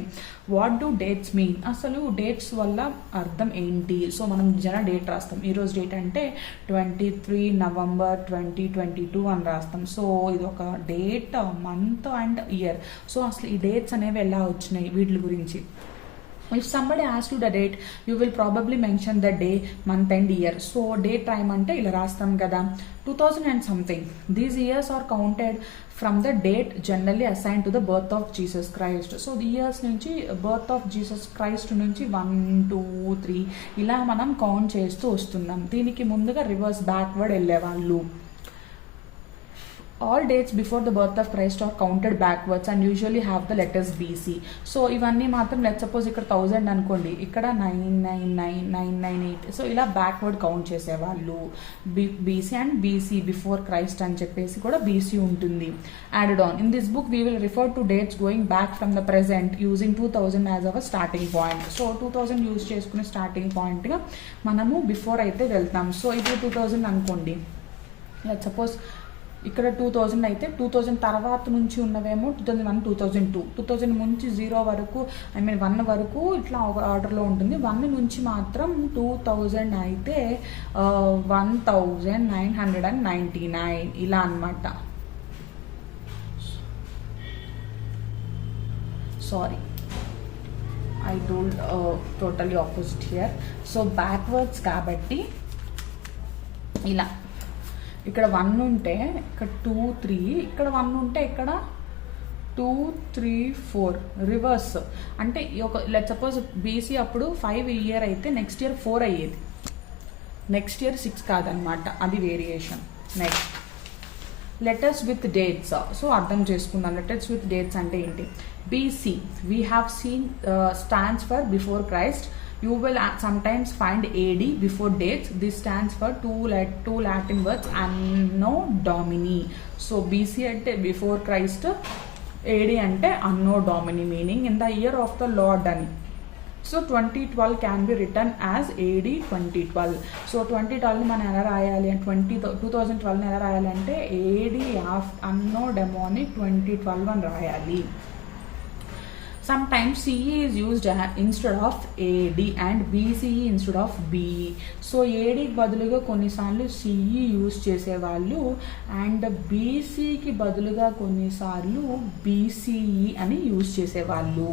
వాట్ డూ డేట్స్ మీన్, అసలు డేట్స్ వల్ల అర్థం ఏంటి? సో మనం డేట్ రాస్తాం. ఈరోజు డేట్ అంటే 23 నవంబర్ 2022 అని రాస్తాం. సో ఇది ఒక date, month and year. So అసలు ఈ డేట్స్ అనేవి ఎలా వచ్చినాయి వీటి గురించి. If somebody asks you the date, you will probably mention the day, month and year. So date time అంటే ఇలా రాస్తాం కదా, 2000 and something. These years are counted from the date generally assigned to the birth of Jesus Christ. So the years నుంచి birth of Jesus Christ నుంచి 1, 2, 3 ఇలా మనం count చేస్తూ వస్తున్నాం. దీనికి ముందుగా రివర్స్ బ్యాక్వర్డ్ వెళ్ళేవాళ్ళు. All dates before the birth of Christ are counted backwards and usually have the letters BC. So ఇవన్నీ మాత్రం లెట్ సపోజ్ ఇక్కడ 1000 అనుకోండి, ఇక్కడ 999998. సో ఇలా బ్యాక్వర్డ్ కౌంట్ చేసేవాళ్ళు. BC and BC before Christ అని చెప్పేసి కూడా BC ఉంటుంది. Added on in this book we will refer to dates going back from the present using 2000 as our starting point. So 2000 use చేసుకునే starting పాయింట్గా మనము before అయితే వెళ్తాం. సో ఇప్పుడు 2000 అనుకోండి, లెట్ సపోజ్ ఇక్కడ 2000 అయితే 2000 తర్వాత నుంచి ఉన్నవేమో 2001, 2002, 2000 నుంచి 0 వరకు 1 వరకు ఇట్లా ఒక ఆర్డర్లో ఉంటుంది. 1 నుంచి మాత్రం 2000 అయితే 1999 ఇలా అన్నమాట. Sorry, I told totally opposite here. So backwards కాబట్టి ఇలా ఇక్కడ 1 ఉంటే ఇక్కడ 2, 3, ఇక్కడ 1 ఉంటే ఇక్కడ 2, 3, 4 రివర్స్. అంటే ఒక లెట్ సపోజ్ BC అప్పుడు 5 ఇయర్ అయితే నెక్స్ట్ ఇయర్ 4 అయ్యేది, నెక్స్ట్ ఇయర్ 6 కాదనమాట, అది variation. Next letters with dates. So అర్థం చేసుకుందాం లెటర్స్ విత్ డేట్స్ అంటే ఏంటి. BC we have scene stands for before Christ. You will sometimes find AD before dates. This stands for two Latin words, Anno Domini. So BC ante before Christ, AD ante Anno Domini, meaning in the year of the Lord ani. So 2012 can be written as AD 2012. So 2012 మనం ఎలా రాయాలి అంటే 2012 ఎలా రాయాలి అంటే AD Anno Domini 2012 అని రాయాలి. Sometimes CE is used instead of AD and BCE instead of BE. So AD బదులుగా కొన్నిసార్లు CE యూజ్ చేసేవాళ్ళు అండ్ BCకి బదులుగా కొన్నిసార్లు BCE అని యూజ్ చేసేవాళ్ళు.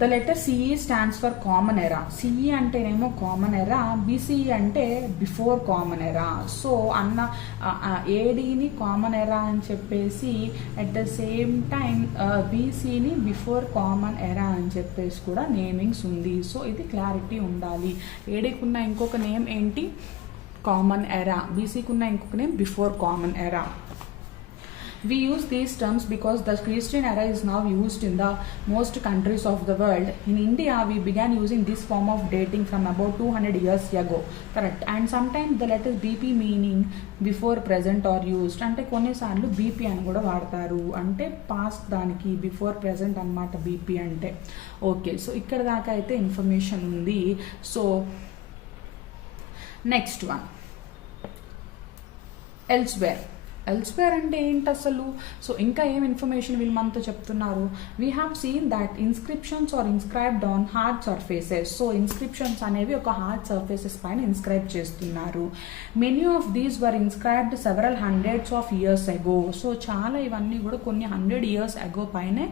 The letter CE stands for common era. CE అంటేనేమో కామన్ ఎరా, BCE అంటే బిఫోర్ కామన్ ఎరా. సో అన్న ADని కామన్ ఎరా అని చెప్పేసి అట్ ద సేమ్ టైం BCని బిఫోర్ కామన్ ఎరా అని చెప్పేసి కూడా నేమింగ్స్ ఉంది. సో ఇది క్లారిటీ ఉండాలి. ADకి ఉన్న ఇంకొక నేమ్ ఏంటి, కామన్ ఎరా. BCకి ఉన్న ఇంకొక నేమ్ బిఫోర్ కామన్ ఎరా. We use these terms because the Christian era is now used in the most countries of the world. In India, we began using this form of dating from about 200 years ago. Correct. And sometimes the letters BP meaning before present are used. అంటే కొన్నిసార్లు BP అని కూడా వాడతారు. అంటే past దానికి before present అన్నమాట BP అంటే. Okay, so ఇక్కడ దాకా అయితే ఇన్ఫర్మేషన్ ఉంది. So next one elsewhere. Elsewhere అంటే ఏంటి అసలు? సో ఇంకా ఏం ఇన్ఫర్మేషన్ వీళ్ళు మనతో చెప్తున్నారు. We have seen that inscriptions are inscribed on hard surfaces. So inscriptions అనేవి ఒక హార్డ్ సర్ఫేసెస్ పైన ఇన్స్క్రైబ్ చేస్తున్నారు. Many of these were inscribed several hundreds of years ago. So చాలా ఇవన్నీ కూడా కొన్ని 100 years అగో పైనే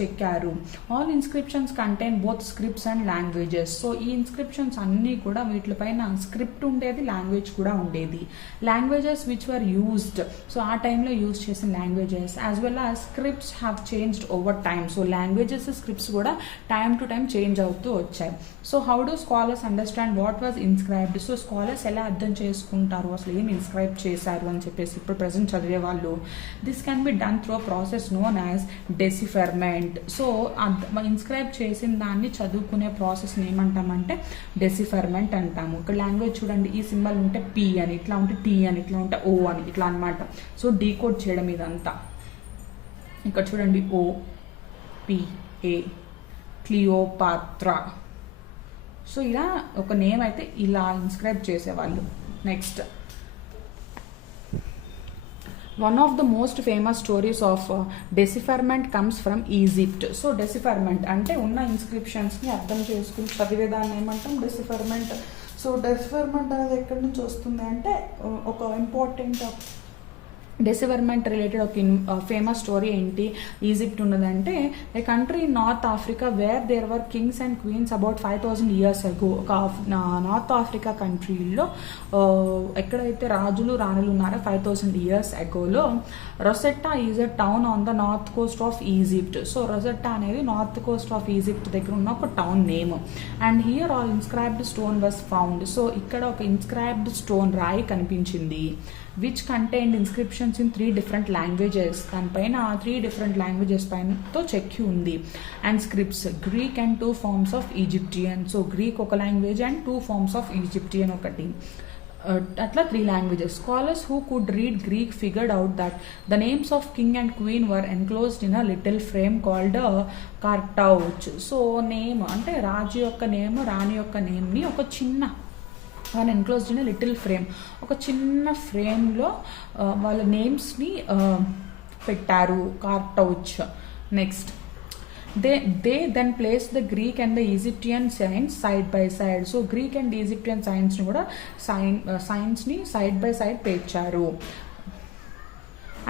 చెక్కారు. All inscriptions contain both scripts and languages. So ఈ ఇన్స్క్రిప్షన్స్ అన్నీ కూడా వీటిపైన స్క్రిప్ట్ ఉండేది, లాంగ్వేజ్ కూడా ఉండేది. Languages which were used next so ఆ టైంలో యూజ్ చేసిన languages as well as scripts have changed over time. So languages scripts కూడా టైమ్ టు టైం చేంజ్ అవుతూ వచ్చాయి. So how do scholars understand what was inscribed? So scholars ఎలా అర్థం చేసుకుంటారు అసలు ఏం ఇన్స్క్రైబ్ చేశారు అని చెప్పేసి ఇప్పుడు ప్రజెంట్ చదివే వాళ్ళు. This can be done through process known as decipherment. So inscribe చేసిన దాన్ని చదువుకునే ప్రాసెస్ని ఏమంటామంటే డెసిఫర్మెంట్ అంటాము. ఇక్కడ లాంగ్వేజ్ చూడండి, ఈ సింబల్ ఉంటే పి అని, ఇట్లా ఉంటే టీ అని, ఇట్లా ఉంటే ఓ అని, ఇట్లా అనమాట. సో డీకోడ్ చేయడం ఇదంతా. ఇక్కడ చూడండి O P A Cleopatra. So ఇలా ఒక నేమ్ అయితే ఇలా ఇన్స్క్రైబ్ చేసేవాళ్ళు. Next one of the most famous stories of decipherment comes from Egypt. So decipherment అంటే ఉన్న ఇన్స్క్రిప్షన్స్ని అర్థం చేసుకుని చదివేదాన్ని ఏమంటాం డెసిఫర్మెంట్. సో డెసిఫర్మెంట్ అనేది ఎక్కడి నుంచి వస్తుంది అంటే ఒక ఇంపార్టెంట్ డెసిఫర్మెంట్ రిలేటెడ్ ఒక ఫేమస్ స్టోరీ ఏంటి ఈజిప్ట్ ఉన్నదంటే a country in north Africa where there were kings and queens about 5000 years ago. ఒక నార్త్ ఆఫ్రికా కంట్రీలో ఎక్కడైతే రాజులు రాణులు ఉన్నారో 5000 years agoలో Rosetta is a town on the north coast of Egypt. So Rosetta అనేది నార్త్ కోస్ట్ ఆఫ్ ఈజిప్ట్ దగ్గర ఉన్న ఒక town name. And here an inscribed stone was found. So ఇక్కడ ఒక ఇన్స్క్రైబ్డ్ స్టోన్ రాయి కనిపించింది which contained inscriptions in 3 different languages. దానిపైన 3 different languages పైనతో చెక్కి ఉంది. And scripts Greek and 2 forms of Egyptian. So Greek ఒక language and 2 forms of Egyptian ఒకటి, అట్లా 3 languages. Scholars who could read Greek figured out that the names of king and queen were enclosed in a little frame called a cartouche. So name అంటే రాజు యొక్క name రాణి యొక్క నేమ్ని ఒక చిన్న one enclosed in little frame, ఒక చిన్న ఫ్రేమ్లో వాళ్ళ నేమ్స్ని పెట్టారు, cartouche. Next they then place the Greek and the Egyptian signs side by side. So Greek and Egyptian సైన్స్ని కూడా సైన్స్ని సైడ్ బై సైడ్ పేర్చారు.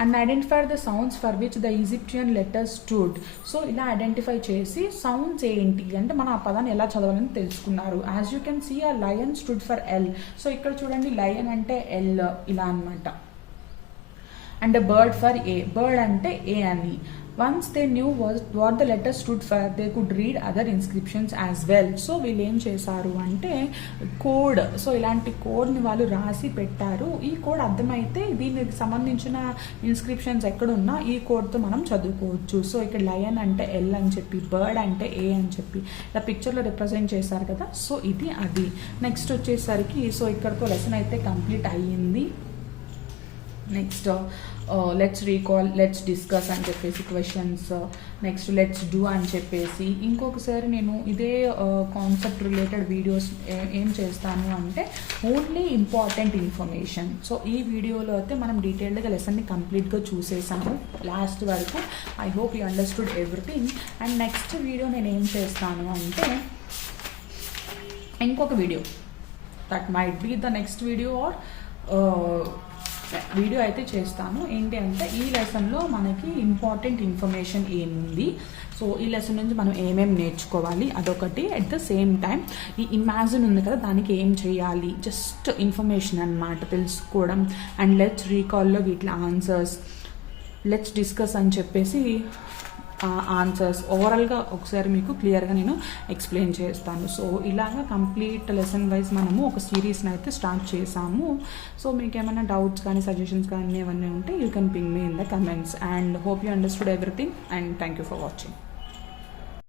And identify the sounds for which the Egyptian letters stood. So ఇలా identify చేసి sounds ఏంటి అంటే మనం ఆ పదాన్ని ఎలా చదవాలని తెలుసుకున్నారు. As you can see a lion stood for L. So ఇక్కడ చూడండి లయన్ అంటే ఎల్ ఇలా అనమాట. And bird for A, bird అంటే ఏ అని. Once they knew what the letter stood for they could read other inscriptions as well. So వీళ్ళు ఏం చేశారు అంటే కోడ్, సో ఇలాంటి కోడ్ని వాళ్ళు రాసి పెట్టారు. ఈ కోడ్ అర్థమైతే దీనికి సంబంధించిన ఇన్స్క్రిప్షన్స్ ఎక్కడున్నా ఈ కోడ్తో మనం చదువుకోవచ్చు. సో ఇక్కడ లయన్ అంటే ఎల్ అని చెప్పి, బర్డ్ అంటే ఏ అని చెప్పి ఇలా పిక్చర్లో రిప్రజెంట్ చేశారు కదా. సో ఇది అది. నెక్స్ట్ వచ్చేసరికి సో ఇక్కడితో లెసన్ అయితే కంప్లీట్ అయ్యింది. Next let's recall, let's discuss అని చెప్పేసి క్వశ్చన్స్, నెక్స్ట్ లెట్స్ డూ అని చెప్పేసి ఇంకొకసారి నేను ఇదే కాన్సెప్ట్ రిలేటెడ్ వీడియోస్ ఏం చేస్తాను అంటే ఓన్లీ ఇంపార్టెంట్ ఇన్ఫర్మేషన్. సో ఈ వీడియోలో అయితే మనం డీటెయిల్డ్గా లెసన్ని కంప్లీట్గా చూసేసాము లాస్ట్ వరకు. I hope you understood everything. And next video నేను ఏం చేస్తాను అంటే ఇంకొక video, that might be the next video or video అయితే చేస్తాను. ఏంటి అంటే ఈ లెసన్లో మనకి ఇంపార్టెంట్ ఇన్ఫర్మేషన్ ఏముంది, సో ఈ లెసన్ నుంచి మనం ఏమేమి నేర్చుకోవాలి అదొకటి. అట్ ద సేమ్ టైం ఈ ఇమాజిన్ ఉంది కదా దానికి ఏం చేయాలి, జస్ట్ ఇన్ఫర్మేషన్ అన్నమాట తెలుసుకోవడం. అండ్ లెట్స్ రీకాల్లో వీటి ఆన్సర్స్, లెట్స్ డిస్కస్ అని చెప్పేసి ఆన్సర్స్ ఓవరాల్గా ఒకసారి మీకు క్లియర్గా నేను ఎక్స్ప్లెయిన్ చేస్తాను. సో ఇలాగా కంప్లీట్ లెసన్ వైజ్ మనము ఒక సిరీస్ని అయితే స్టార్ట్ చేసాము. సో మీకు ఏమైనా డౌట్స్ కానీ సజెషన్స్ కానీ ఏమన్నా ఉంటే you can ping me in the comments. And hope you understood everything and thank you for watching.